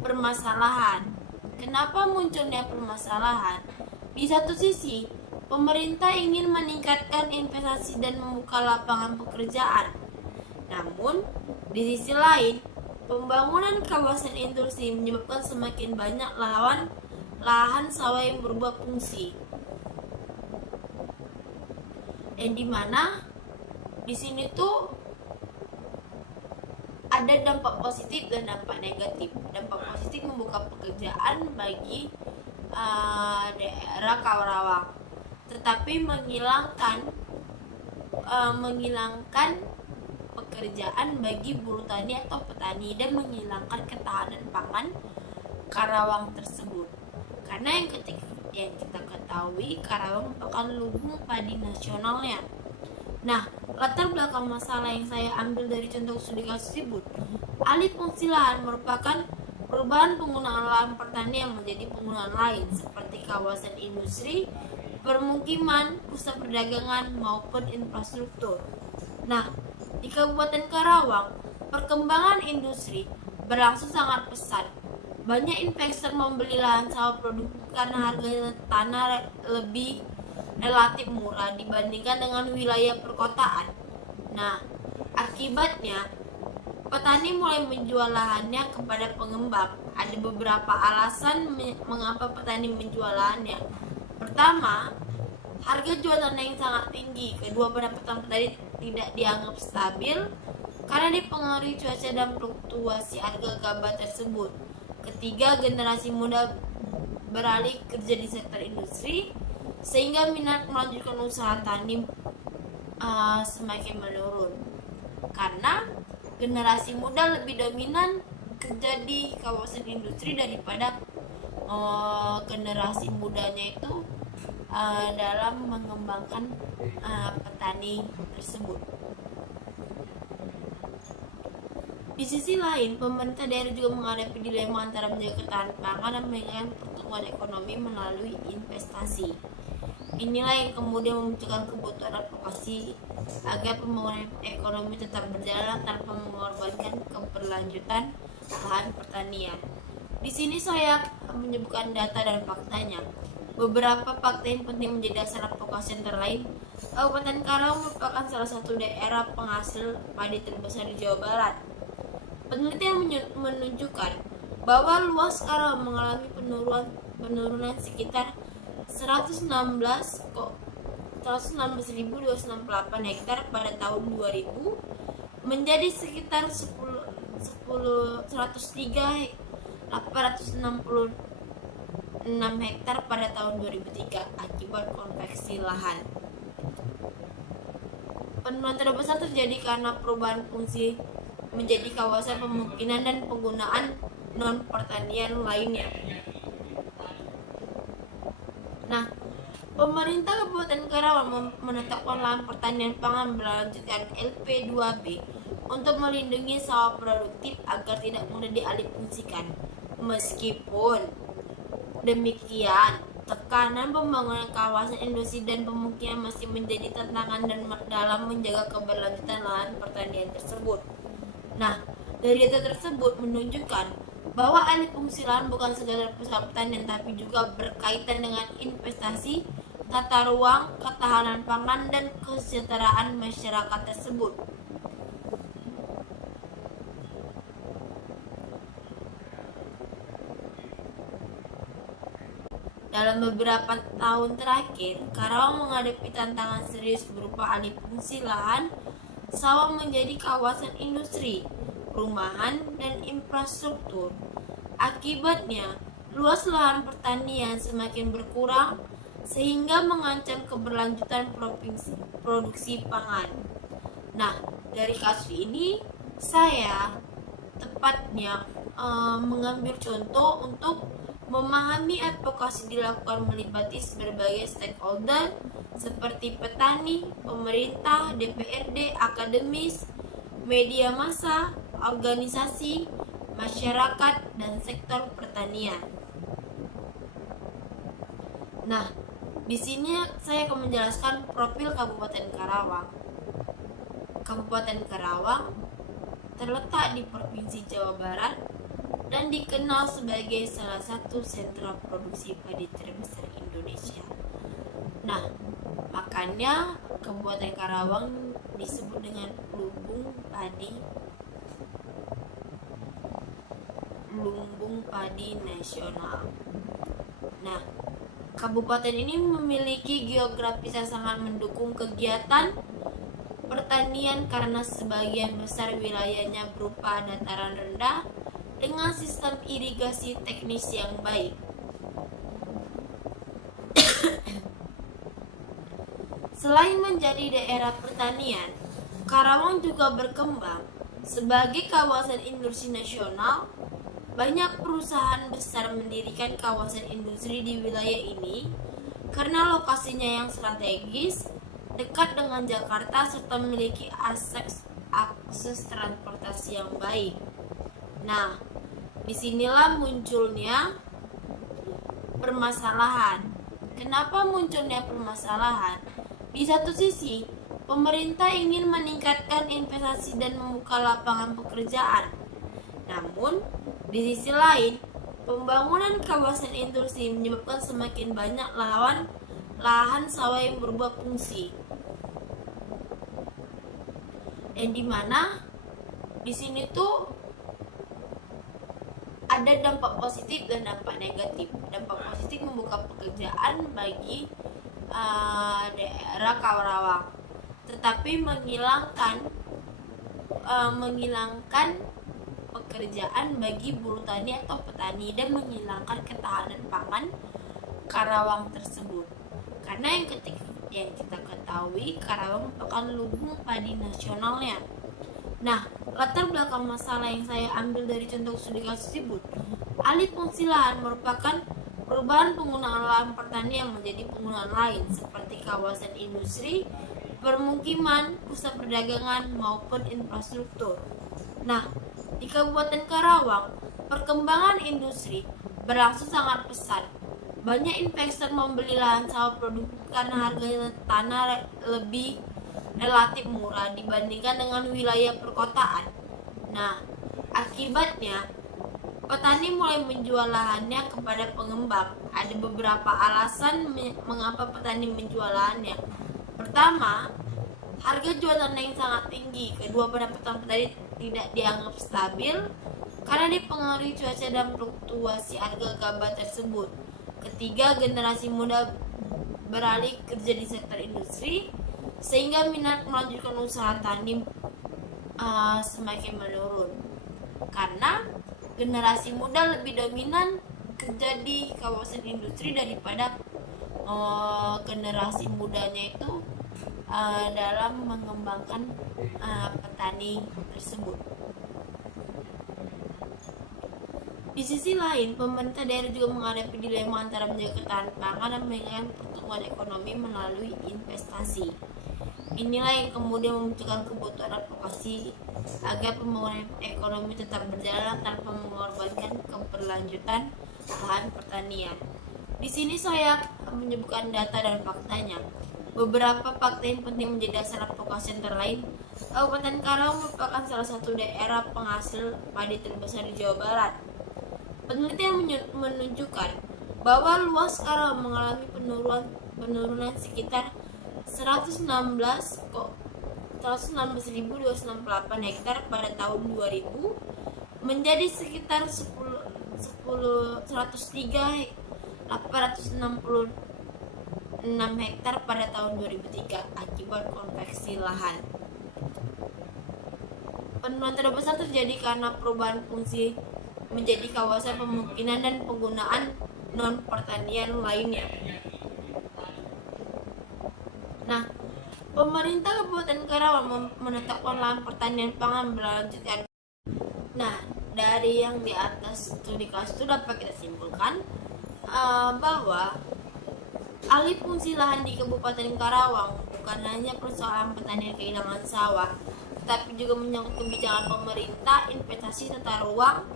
permasalahan. Kenapa munculnya permasalahan? Di satu sisi, pemerintah ingin meningkatkan investasi dan membuka lapangan pekerjaan. Namun, di sisi lain, pembangunan kawasan industri menyebabkan semakin banyak lahan sawah yang berubah fungsi. Dan di mana di sini tuh ada dampak positif dan dampak negatif. Dampak positif membuka pekerjaan bagi daerah Karawang, tetapi menghilangkan pekerjaan bagi buruh tani atau petani dan menghilangkan ketahanan pangan Karawang tersebut. Karena yang kita ketahui, Karawang merupakan lumbung padi nasionalnya. Nah, latar belakang masalah yang saya ambil dari contoh studi kasus tersebut, alih fungsi lahan merupakan perubahan penggunaan lahan pertanian menjadi penggunaan lain seperti kawasan industri, permukiman, pusat perdagangan maupun infrastruktur. Nah, di Kabupaten Karawang, perkembangan industri berlangsung sangat pesat. Banyak investor membeli lahan sawah produktif karena harga tanah lebih relatif murah dibandingkan dengan wilayah perkotaan. Nah, akibatnya petani mulai menjual lahannya kepada pengembang. Ada beberapa alasan mengapa petani menjual lahannya. Pertama, harga jual tanah yang sangat tinggi. Kedua, pendapatan petani tidak dianggap stabil karena dipengaruhi cuaca dan fluktuasi harga gabah tersebut. Ketiga, generasi muda beralih kerja di sektor industri sehingga minat melanjutkan usaha tani semakin menurun karena generasi muda lebih dominan kerja di kawasan industri daripada generasi mudanya itu dalam mengembangkan petani tersebut. Di sisi lain, pemerintah daerah juga menghadapi dilema antara menjaga ketahanan pangan dan meningkatkan pertumbuhan ekonomi melalui investasi. Inilah yang kemudian memunculkan kebutuhan advokasi agar pembangunan ekonomi tetap berjalan tanpa mengorbankan keberlanjutan lahan pertanian. Di sini saya menyebutkan data dan faktanya. Beberapa fakta yang penting menjadi dasar advokasi antara lain. Kabupaten Karawang merupakan salah satu daerah penghasil padi terbesar di Jawa Barat. Penelitian menunjukkan bahwa luas Karawang mengalami penurunan sekitar 116.268 hektar pada tahun 2000 menjadi sekitar 103.866 hektar pada tahun 2003 akibat konveksi lahan. Penurunan terbesar terjadi karena perubahan fungsi menjadi kawasan pemukiman dan penggunaan non pertanian lainnya. Nah, pemerintah Kabupaten Karawang menetapkan lahan pertanian pangan berlanjutkan LP2B untuk melindungi sawah produktif agar tidak mudah dialihfungsikan. Meskipun demikian, tekanan pembangunan kawasan industri dan pemukiman masih menjadi tantangan dalam menjaga keberlanjutan lahan pertanian tersebut. Nah, dari data tersebut menunjukkan bahwa alih fungsi lahan bukan sekadar pusat pertanian tapi juga berkaitan dengan investasi, tata ruang, ketahanan pangan, dan kesejahteraan masyarakat tersebut. Dalam beberapa tahun terakhir, Karawang menghadapi tantangan serius berupa alih fungsi lahan sawah menjadi kawasan industri, perumahan, dan infrastruktur. Akibatnya, luas lahan pertanian semakin berkurang sehingga mengancam keberlanjutan produksi pangan. Nah, dari kasus ini saya tepatnya mengambil contoh untuk memahami advokasi dilakukan melibatkan berbagai stakeholder seperti petani, pemerintah, DPRD, akademis, media massa, organisasi, masyarakat, dan sektor pertanian. Nah, di sini saya akan menjelaskan profil Kabupaten Karawang. Kabupaten Karawang terletak di Provinsi Jawa Barat dan dikenal sebagai salah satu sentra produksi padi terbesar Indonesia. Nah, makanya Kabupaten Karawang disebut dengan lumbung padi nasional. Nah, kabupaten ini memiliki geografis yang sangat mendukung kegiatan pertanian karena sebagian besar wilayahnya berupa dataran rendah dengan sistem irigasi teknis yang baik. Selain menjadi daerah pertanian, Karawang juga berkembang sebagai kawasan industri nasional. Banyak perusahaan besar mendirikan kawasan industri di wilayah ini karena lokasinya yang strategis, dekat dengan Jakarta, serta memiliki akses transportasi yang baik. Nah, disinilah munculnya permasalahan. Kenapa munculnya permasalahan? Di satu sisi, pemerintah ingin meningkatkan investasi dan membuka lapangan pekerjaan. Namun, di sisi lain, pembangunan kawasan industri menyebabkan semakin banyak lahan sawah yang berubah fungsi. Dan dimana di sini tuh ada dampak positif dan dampak negatif. Dampak positif membuka pekerjaan bagi daerah Karawang, tetapi menghilangkan pekerjaan bagi buruh tani atau petani dan menghilangkan ketahanan pangan Karawang tersebut. Karena yang kita ketahui, Karawang merupakan lumbung padi nasionalnya. Nah, latar belakang masalah yang saya ambil dari contoh studi kasus tersebut, alih fungsi lahan merupakan perubahan penggunaan lahan pertanian menjadi penggunaan lain seperti kawasan industri, permukiman, pusat perdagangan maupun infrastruktur. Nah, di Kabupaten Karawang, perkembangan industri berlangsung sangat pesat. Banyak investor membeli lahan sawah produktif karena harga tanah lebih relatif murah dibandingkan dengan wilayah perkotaan. Nah, akibatnya petani mulai menjual lahannya kepada pengembang. Ada beberapa alasan mengapa petani menjual lahannya. Pertama, harga jual tanah yang sangat tinggi. Kedua, pendapatan petani tidak dianggap stabil karena dipengaruhi cuaca dan fluktuasi harga gabah tersebut. Ketiga, generasi muda beralih kerja di sektor industri sehingga minat melanjutkan usaha tani semakin menurun karena generasi muda lebih dominan kerja di kawasan industri daripada generasi mudanya itu dalam mengembangkan petani tersebut. Di sisi lain, pemerintah daerah juga menghadapi dilema antara menjaga ketahanan pangan dan meningkatkan pertumbuhan ekonomi melalui investasi. Inilah yang kemudian memunculkan kebutuhan advokasi agar pembangunan ekonomi tetap berjalan tanpa mengorbankan keberlanjutan lahan pertanian. Di sini saya menyebutkan data dan faktanya. Beberapa fakta yang penting menjadi dasar advokasi antara lain. Kabupaten Karawang merupakan salah satu daerah penghasil padi terbesar di Jawa Barat. Penelitian menunjukkan bahwa luas Karawang mengalami penurunan sekitar 116.268 hektar pada tahun 2000 menjadi sekitar 103.866 hektar pada tahun 2003 akibat konveksi lahan. Penurunan terbesar terjadi karena perubahan fungsi menjadi kawasan pemukiman dan penggunaan non pertanian lainnya. Nah, pemerintah Kabupaten Karawang menetapkan lahan pertanian pangan berlanjutkan. Nah, dari yang di atas studi kasus itu dapat kita simpulkan bahwa alih fungsi lahan di Kabupaten Karawang bukan hanya persoalan petani kehilangan sawah, tetapi juga menyangkut kebijakan pemerintah, investasi tata ruang,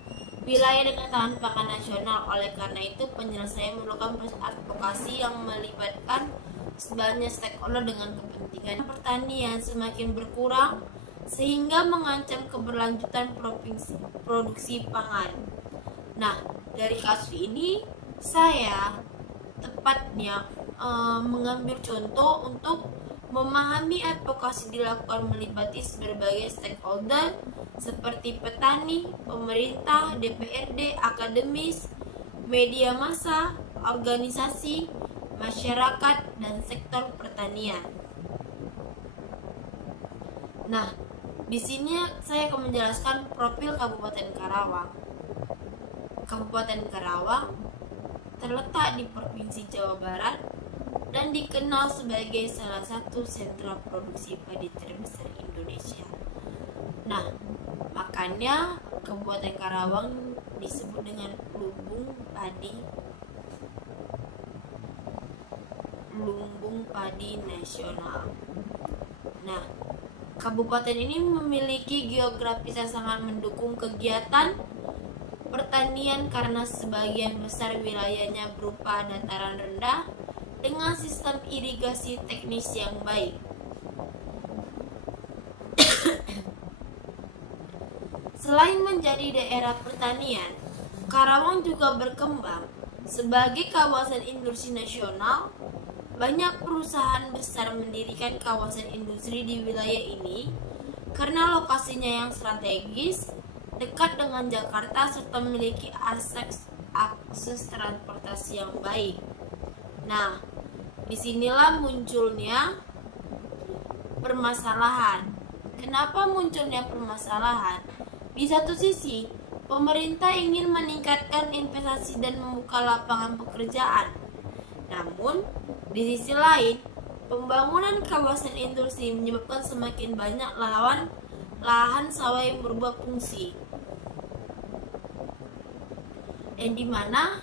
wilayah dan ketahanan pangan nasional. Oleh karena itu, penyelesaian memerlukan proses advokasi yang melibatkan sebanyak stakeholder dengan kepentingan pertanian semakin berkurang sehingga mengancam keberlanjutan produksi pangan. Nah, dari kasus ini saya tepatnya mengambil contoh untuk memahami advokasi dilakukan melibatkan berbagai stakeholder seperti petani, pemerintah, DPRD, akademis, media massa, organisasi, masyarakat, dan sektor pertanian. Nah, di sini saya akan menjelaskan profil Kabupaten Karawang. Kabupaten Karawang terletak di Provinsi Jawa Barat dan dikenal sebagai salah satu sentra produksi padi terbesar Indonesia. Nah, makanya Kabupaten Karawang disebut dengan lumbung padi nasional. Nah, kabupaten ini memiliki geografis yang sangat mendukung kegiatan pertanian karena sebagian besar wilayahnya berupa dataran rendah dengan sistem irigasi teknis yang baik. Selain menjadi daerah pertanian, Karawang juga berkembang sebagai kawasan industri nasional. Banyak perusahaan besar mendirikan kawasan industri di wilayah ini karena lokasinya yang strategis, dekat dengan Jakarta, serta memiliki akses transportasi yang baik. Nah, disinilah munculnya permasalahan. Kenapa munculnya permasalahan? Di satu sisi, pemerintah ingin meningkatkan investasi dan membuka lapangan pekerjaan. Namun, di sisi lain, pembangunan kawasan industri menyebabkan semakin banyak lahan sawah yang berubah fungsi. Dan dimana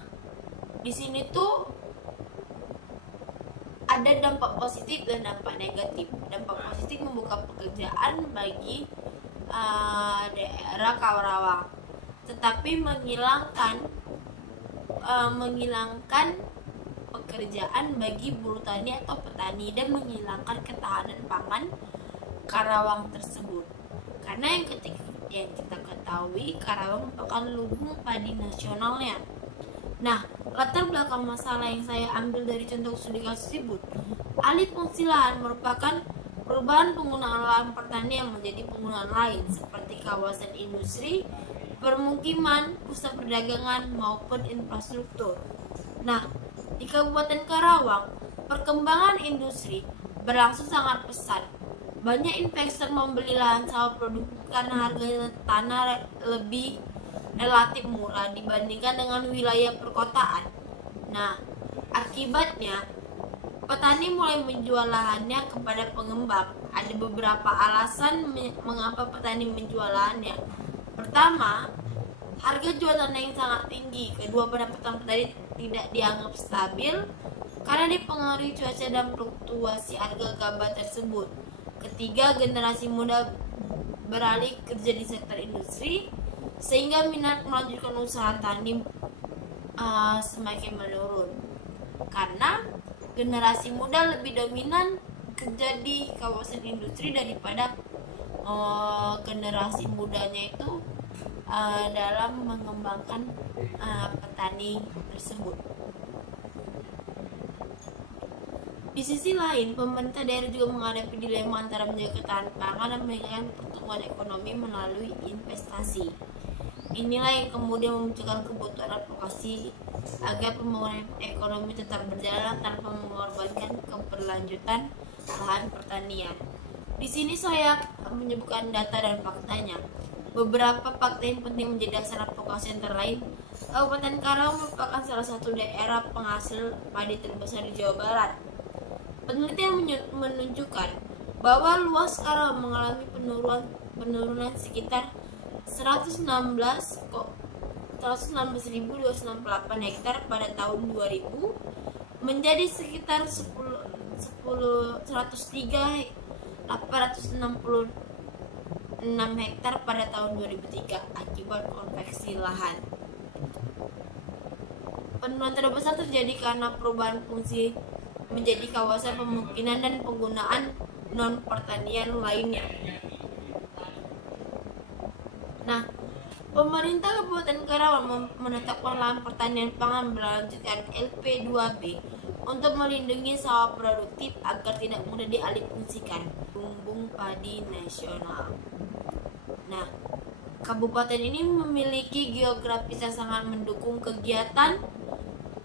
di sini tuh ada dampak positif dan dampak negatif. Dampak positif membuka pekerjaan bagi daerah Karawang, tetapi menghilangkan pekerjaan bagi buruh tani atau petani dan menghilangkan ketahanan pangan Karawang tersebut. Karena yang kita ketahui, Karawang merupakan lumbung padi nasionalnya. Nah, latar belakang masalah yang saya ambil dari contoh studi kasus tersebut, alih fungsi lahan merupakan perubahan penggunaan lahan pertanian menjadi penggunaan lain seperti kawasan industri, permukiman, pusat perdagangan maupun infrastruktur. Nah, di Kabupaten Karawang, perkembangan industri berlangsung sangat pesat. Banyak investor membeli lahan sawah produktif karena harga tanah lebih relatif murah dibandingkan dengan wilayah perkotaan. Nah, akibatnya petani mulai menjual lahannya kepada pengembang. Ada beberapa alasan mengapa petani menjual lahannya. Pertama, harga jual tanah yang sangat tinggi. Kedua, pendapatan petani tidak dianggap stabil karena dipengaruhi cuaca dan fluktuasi harga gabah tersebut. Ketiga, generasi muda beralih kerja di sektor industri sehingga minat melanjutkan usaha tani semakin menurun karena generasi muda lebih dominan kerja di kawasan industri daripada generasi mudanya itu dalam mengembangkan petani tersebut. Di sisi lain, pemerintah daerah juga menghadapi dilema antara menjaga ketahanan pangan dan meningkatkan pertumbuhan ekonomi melalui investasi. Inilah yang kemudian memunculkan kebutuhan advokasi agar pembangunan ekonomi tetap berjalan tanpa mengorbankan keberlanjutan lahan pertanian. Di sini saya menyebutkan data dan faktanya. Beberapa fakta yang penting menjadi dasar advokasi antara lain, Kabupaten Karawang merupakan salah satu daerah penghasil padi terbesar di Jawa Barat. Penelitian menunjukkan bahwa luas Karawang mengalami penurunan sekitar 116.268 hektar pada tahun 2000 menjadi sekitar 103.866 hektar pada tahun 2003 akibat konveksi lahan. Penurunan terbesar terjadi karena perubahan fungsi menjadi kawasan pemukiman dan penggunaan non pertanian lainnya. Nah, pemerintah Kabupaten Karawang menetapkan lahan pertanian pangan berlanjutkan LP2B untuk melindungi sawah produktif agar tidak mudah dialihfungsikan. Lumbung padi nasional. Nah, kabupaten ini memiliki geografis yang sangat mendukung kegiatan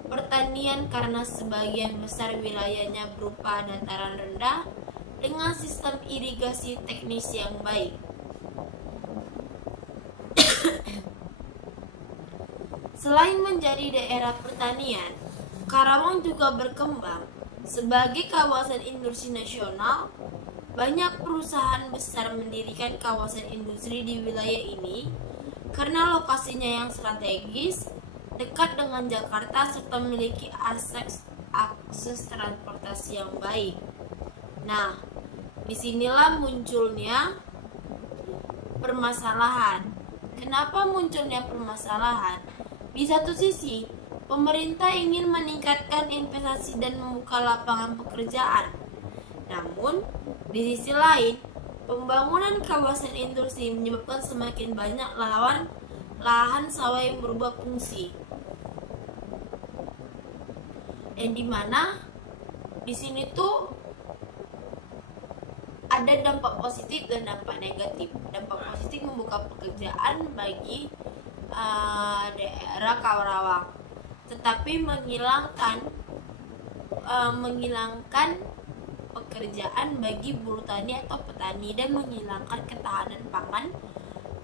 pertanian karena sebagian besar wilayahnya berupa dataran rendah dengan sistem irigasi teknis yang baik. Selain menjadi daerah pertanian, Karawang juga berkembang Sebagai kawasan industri nasional, banyak perusahaan besar mendirikan kawasan industri di wilayah ini karena lokasinya yang strategis, dekat dengan Jakarta, serta memiliki akses transportasi yang baik. Nah, disinilah munculnya permasalahan. Kenapa munculnya permasalahan? Di satu sisi, pemerintah ingin meningkatkan investasi dan membuka lapangan pekerjaan. Namun, di sisi lain, pembangunan kawasan industri menyebabkan semakin banyak lahan sawah yang berubah fungsi. Dan di mana di sini tuh ada dampak positif dan dampak negatif. Dampak positif membuka pekerjaan bagi daerah Karawang, tetapi menghilangkan pekerjaan bagi buruh tani atau petani dan menghilangkan ketahanan pangan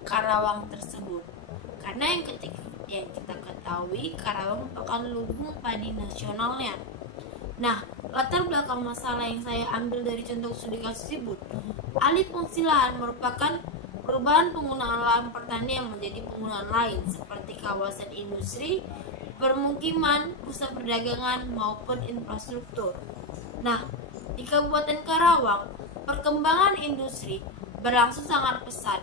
Karawang tersebut. Karena yang kita ketahui, Karawang merupakan lumbung padi nasionalnya. Nah, latar belakang masalah yang saya ambil dari contoh studi kasus tersebut, alih fungsi lahan merupakan perubahan penggunaan lahan pertanian menjadi penggunaan lain seperti kawasan industri, permukiman, pusat perdagangan maupun infrastruktur. Nah, di Kabupaten Karawang, perkembangan industri berlangsung sangat pesat.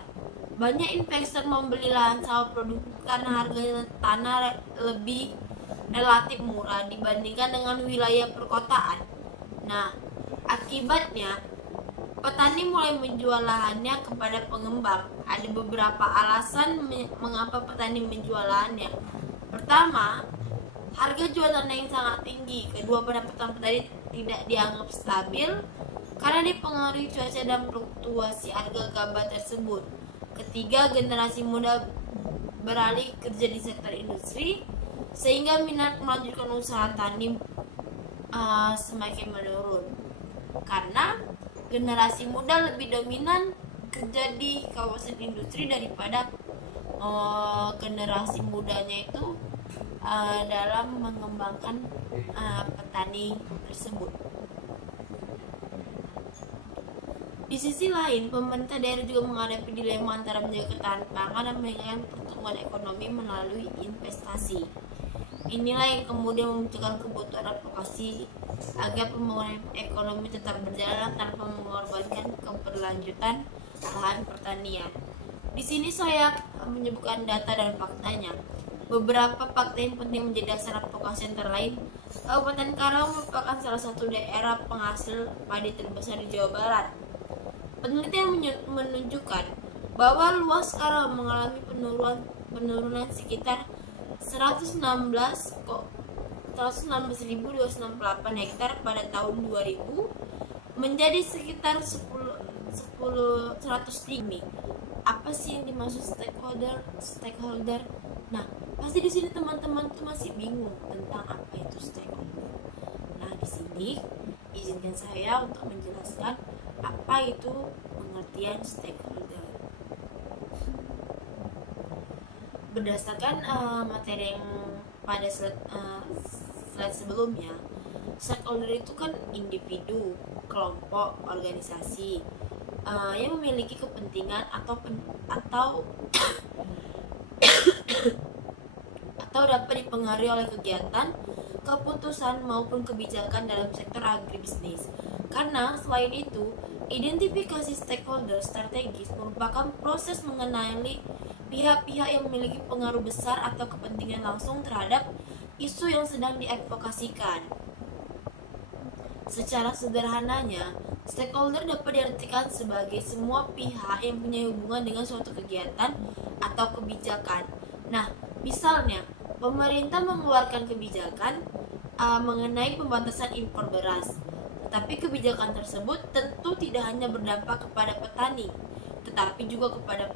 Banyak investor membeli lahan sawah produktif karena harga tanah lebih relatif murah dibandingkan dengan wilayah perkotaan. Nah, akibatnya petani mulai menjual lahannya kepada pengembang. Ada beberapa alasan mengapa petani menjual lahannya. Pertama, harga jual tanah yang sangat tinggi. Kedua, pendapatan petani tidak dianggap stabil karena dipengaruhi cuaca dan fluktuasi harga gabah tersebut. Ketiga, generasi muda beralih kerja di sektor industri sehingga minat melanjutkan usaha tani semakin menurun karena generasi muda lebih dominan kerja di kawasan industri daripada generasi mudanya itu dalam mengembangkan petani tersebut. Di sisi lain, pemerintah daerah juga menghadapi dilema antara menjaga ketahanan pangan dan meningkatkan pertumbuhan ekonomi melalui investasi. Inilah yang kemudian memunculkan kebutuhan advokasi agar pembangunan ekonomi tetap berjalan tanpa mengorbankan keberlanjutan lahan pertanian. Di sini saya menyebutkan data dan faktanya. Beberapa fakta yang penting menjadi dasar advokasi antara lain, Kabupaten Karawang merupakan salah satu daerah penghasil padi terbesar di Jawa Barat. Penelitian menunjukkan bahwa luas Karawang mengalami penurunan sekitar 116.268 hektar pada tahun 2000 menjadi sekitar 103. Apa sih yang dimaksud stakeholder? Nah, pasti di sini teman-teman tuh masih bingung tentang apa itu stakeholder. Nah, di sini izinkan saya untuk menjelaskan apa itu pengertian stakeholder. Berdasarkan materi yang pada slide sebelumnya, stakeholder itu kan individu, kelompok, organisasi yang memiliki kepentingan atau dapat dipengaruhi oleh kegiatan, keputusan maupun kebijakan dalam sektor agribisnis. Karena selain itu, identifikasi stakeholder strategis merupakan proses mengenali pihak-pihak yang memiliki pengaruh besar atau kepentingan langsung terhadap isu yang sedang diadvokasikan. Secara sederhananya, stakeholder dapat diartikan sebagai semua pihak yang punya hubungan dengan suatu kegiatan atau kebijakan. Nah, misalnya, pemerintah mengeluarkan kebijakan mengenai pembatasan impor beras. Tetapi kebijakan tersebut tentu tidak hanya berdampak kepada petani, tetapi juga kepada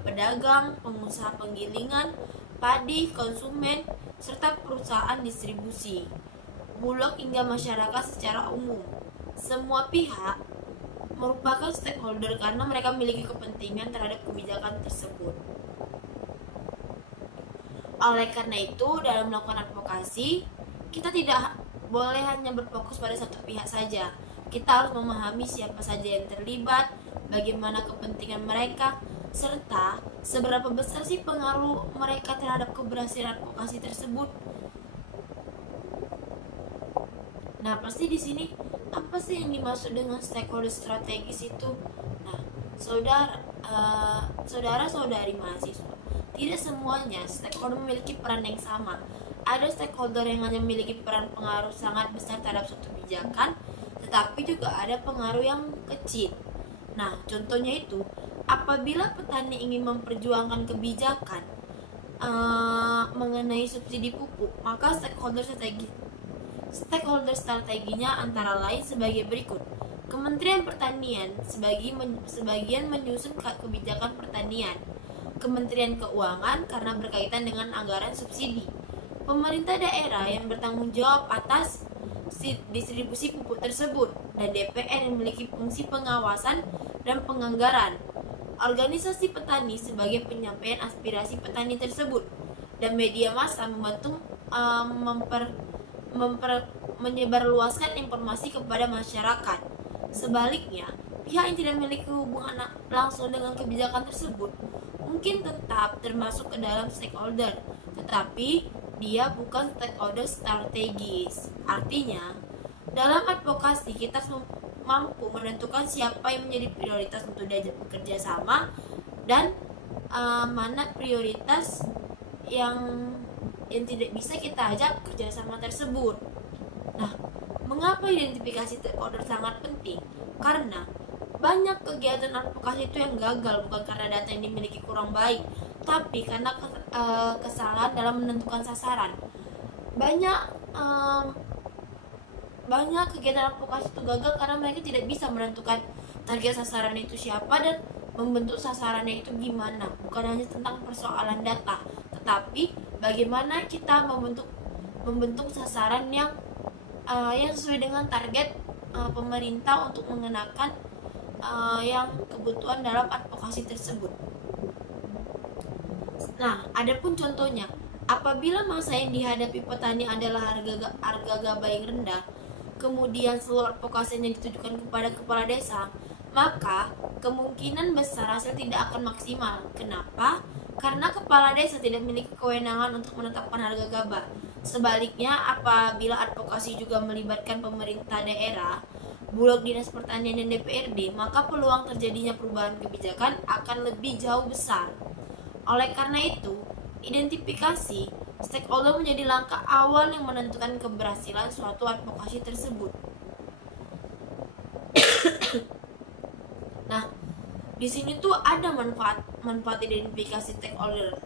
pedagang, pengusaha penggilingan, padi, konsumen, serta perusahaan distribusi, bulog hingga masyarakat secara umum. Semua pihak merupakan stakeholder karena mereka memiliki kepentingan terhadap kebijakan tersebut. Oleh karena itu, dalam melakukan advokasi, kita tidak boleh hanya berfokus pada satu pihak saja. Kita harus memahami siapa saja yang terlibat, bagaimana kepentingan mereka, serta seberapa besar sih pengaruh mereka terhadap keberhasilan advokasi tersebut. Nah, pasti di sini apa sih yang dimaksud dengan stakeholder strategis itu? Nah, saudara-saudari mahasiswa, tidak semuanya stakeholder memiliki peran yang sama. Ada stakeholder yang hanya memiliki peran pengaruh sangat besar terhadap suatu kebijakan, tetapi juga ada pengaruh yang kecil. Nah, contohnya itu, apabila petani ingin memperjuangkan kebijakan mengenai subsidi pupuk, maka stakeholder strateginya antara lain sebagai berikut. Kementerian Pertanian sebagian menyusun kebijakan pertanian. Kementerian Keuangan karena berkaitan dengan anggaran subsidi. Pemerintah daerah yang bertanggung jawab atas distribusi pupuk tersebut, dan DPR yang memiliki fungsi pengawasan dan penganggaran. Organisasi petani sebagai penyampaian aspirasi petani tersebut, dan media massa membantu menyebarluaskan informasi kepada masyarakat. Sebaliknya, pihak yang tidak memiliki hubungan langsung dengan kebijakan tersebut mungkin tetap termasuk ke dalam stakeholder, tetapi dia bukan stakeholder strategis. Artinya, dalam advokasi kita mampu menentukan siapa yang menjadi prioritas untuk diajak bekerja sama, dan mana prioritas yang tidak bisa kita ajak kerjasama tersebut. Nah, mengapa identifikasi stakeholder sangat penting? Karena banyak kegiatan advokasi itu yang gagal bukan karena data yang dimiliki kurang baik, tapi karena kesalahan dalam menentukan sasaran. Banyak kegiatan advokasi itu gagal karena mereka tidak bisa menentukan target sasaran itu siapa dan membentuk sasarannya itu gimana. Bukan hanya tentang persoalan data, tetapi bagaimana kita membentuk sasaran yang sesuai dengan target pemerintah untuk mengenakan yang kebutuhan dalam advokasi tersebut. Nah, adapun contohnya, apabila masa yang dihadapi petani adalah harga gabah yang rendah, kemudian seluruh advokasinya ditujukan kepada kepala desa, maka kemungkinan besar hasil tidak akan maksimal. Kenapa? Karena kepala desa tidak memiliki kewenangan untuk menetapkan harga gabah. Sebaliknya, apabila advokasi juga melibatkan pemerintah daerah, Bulog Dinas Pertanian dan DPRD, maka peluang terjadinya perubahan kebijakan akan lebih jauh besar. Oleh karena itu, identifikasi stakeholder menjadi langkah awal yang menentukan keberhasilan suatu advokasi tersebut. Nah, di sini tuh ada manfaat identifikasi stakeholder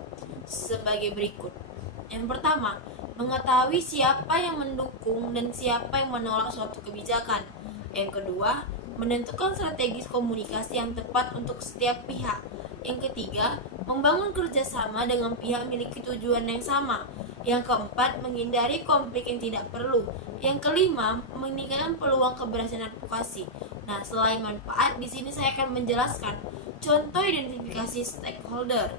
sebagai berikut. Yang pertama, mengetahui siapa yang mendukung dan siapa yang menolak suatu kebijakan. Yang kedua, menentukan strategi komunikasi yang tepat untuk setiap pihak. Yang ketiga, membangun kerjasama dengan pihak memiliki tujuan yang sama. Yang keempat, menghindari konflik yang tidak perlu. Yang kelima, meningkatkan peluang keberhasilan advokasi. Nah, selain manfaat, di sini saya akan menjelaskan contoh identifikasi stakeholder.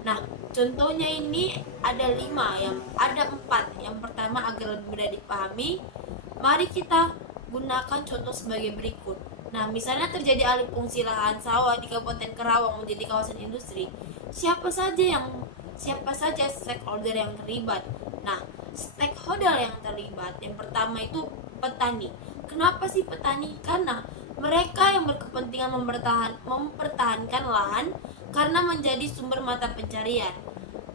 Nah, contohnya ini ada 4. Yang pertama, agar lebih mudah dipahami, mari kita gunakan contoh sebagai berikut. Nah, misalnya terjadi alih fungsi lahan sawah di Kabupaten Karawang menjadi kawasan industri. Siapa saja stakeholder yang terlibat? Nah, stakeholder yang terlibat yang pertama itu petani. Kenapa sih petani? Karena mereka yang berkepentingan mempertahankan lahan karena menjadi sumber mata pencarian.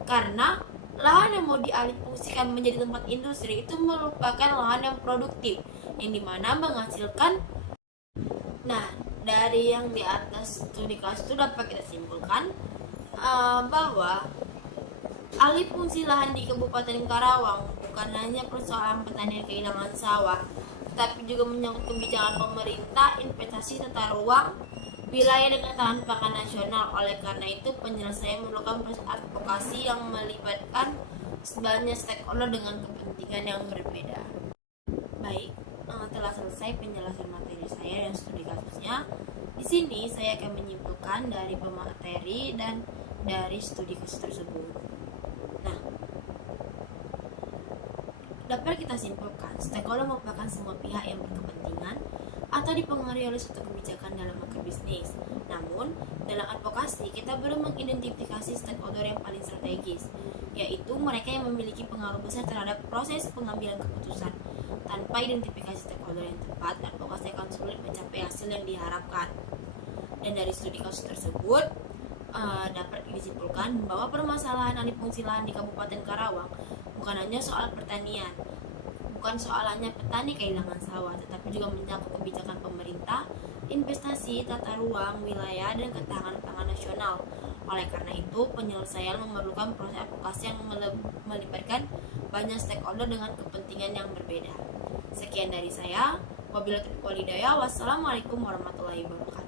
Karena lahan yang mau dialihfungsikan menjadi tempat industri itu merupakan lahan yang produktif, yang dimana menghasilkan. Nah, dari yang di atas studi kelas itu dapat kita simpulkan bahwa alih fungsi lahan di Kabupaten Karawang bukan hanya persoalan petani yang kehilangan sawah, tetapi juga menyangkut kebijakan pemerintah, investasi tata ruang, wilayah dan ketahanan pangan nasional. Oleh karena itu, penyelesaian memerlukan proses advokasi yang melibatkan banyak stakeholder dengan kepentingan yang berbeda. Baik, telah selesai penjelasan materi saya dan studi kasusnya. Di sini saya akan menyimpulkan dari pemateri dan dari studi kasus tersebut. Nah, Dapat kita simpulkan, stakeholder merupakan semua pihak yang berkepentingan atau dipengaruhi oleh suatu kebijakan dalam market bisnis. Namun, dalam advokasi, kita perlu mengidentifikasi stakeholder yang paling strategis, yaitu mereka yang memiliki pengaruh besar terhadap proses pengambilan keputusan. Tanpa identifikasi stakeholder yang tepat, advokasi akan sulit mencapai hasil yang diharapkan. Dan dari studi kasus tersebut, dapat disimpulkan bahwa permasalahan alih fungsi lahan di Kabupaten Karawang bukan hanya soal pertanian, bukan soal hanya petani kehilangan sawah, tetapi juga menyangkut kebijakan pemerintah, investasi, tata ruang, wilayah, dan ketahanan pangan nasional. Oleh karena itu, penyelesaian memerlukan proses advokasi yang melibatkan banyak stakeholder dengan kepentingan yang berbeda. Sekian dari saya. Wabillahi taufiq wal hidayah. Wassalamualaikum warahmatullahi wabarakatuh.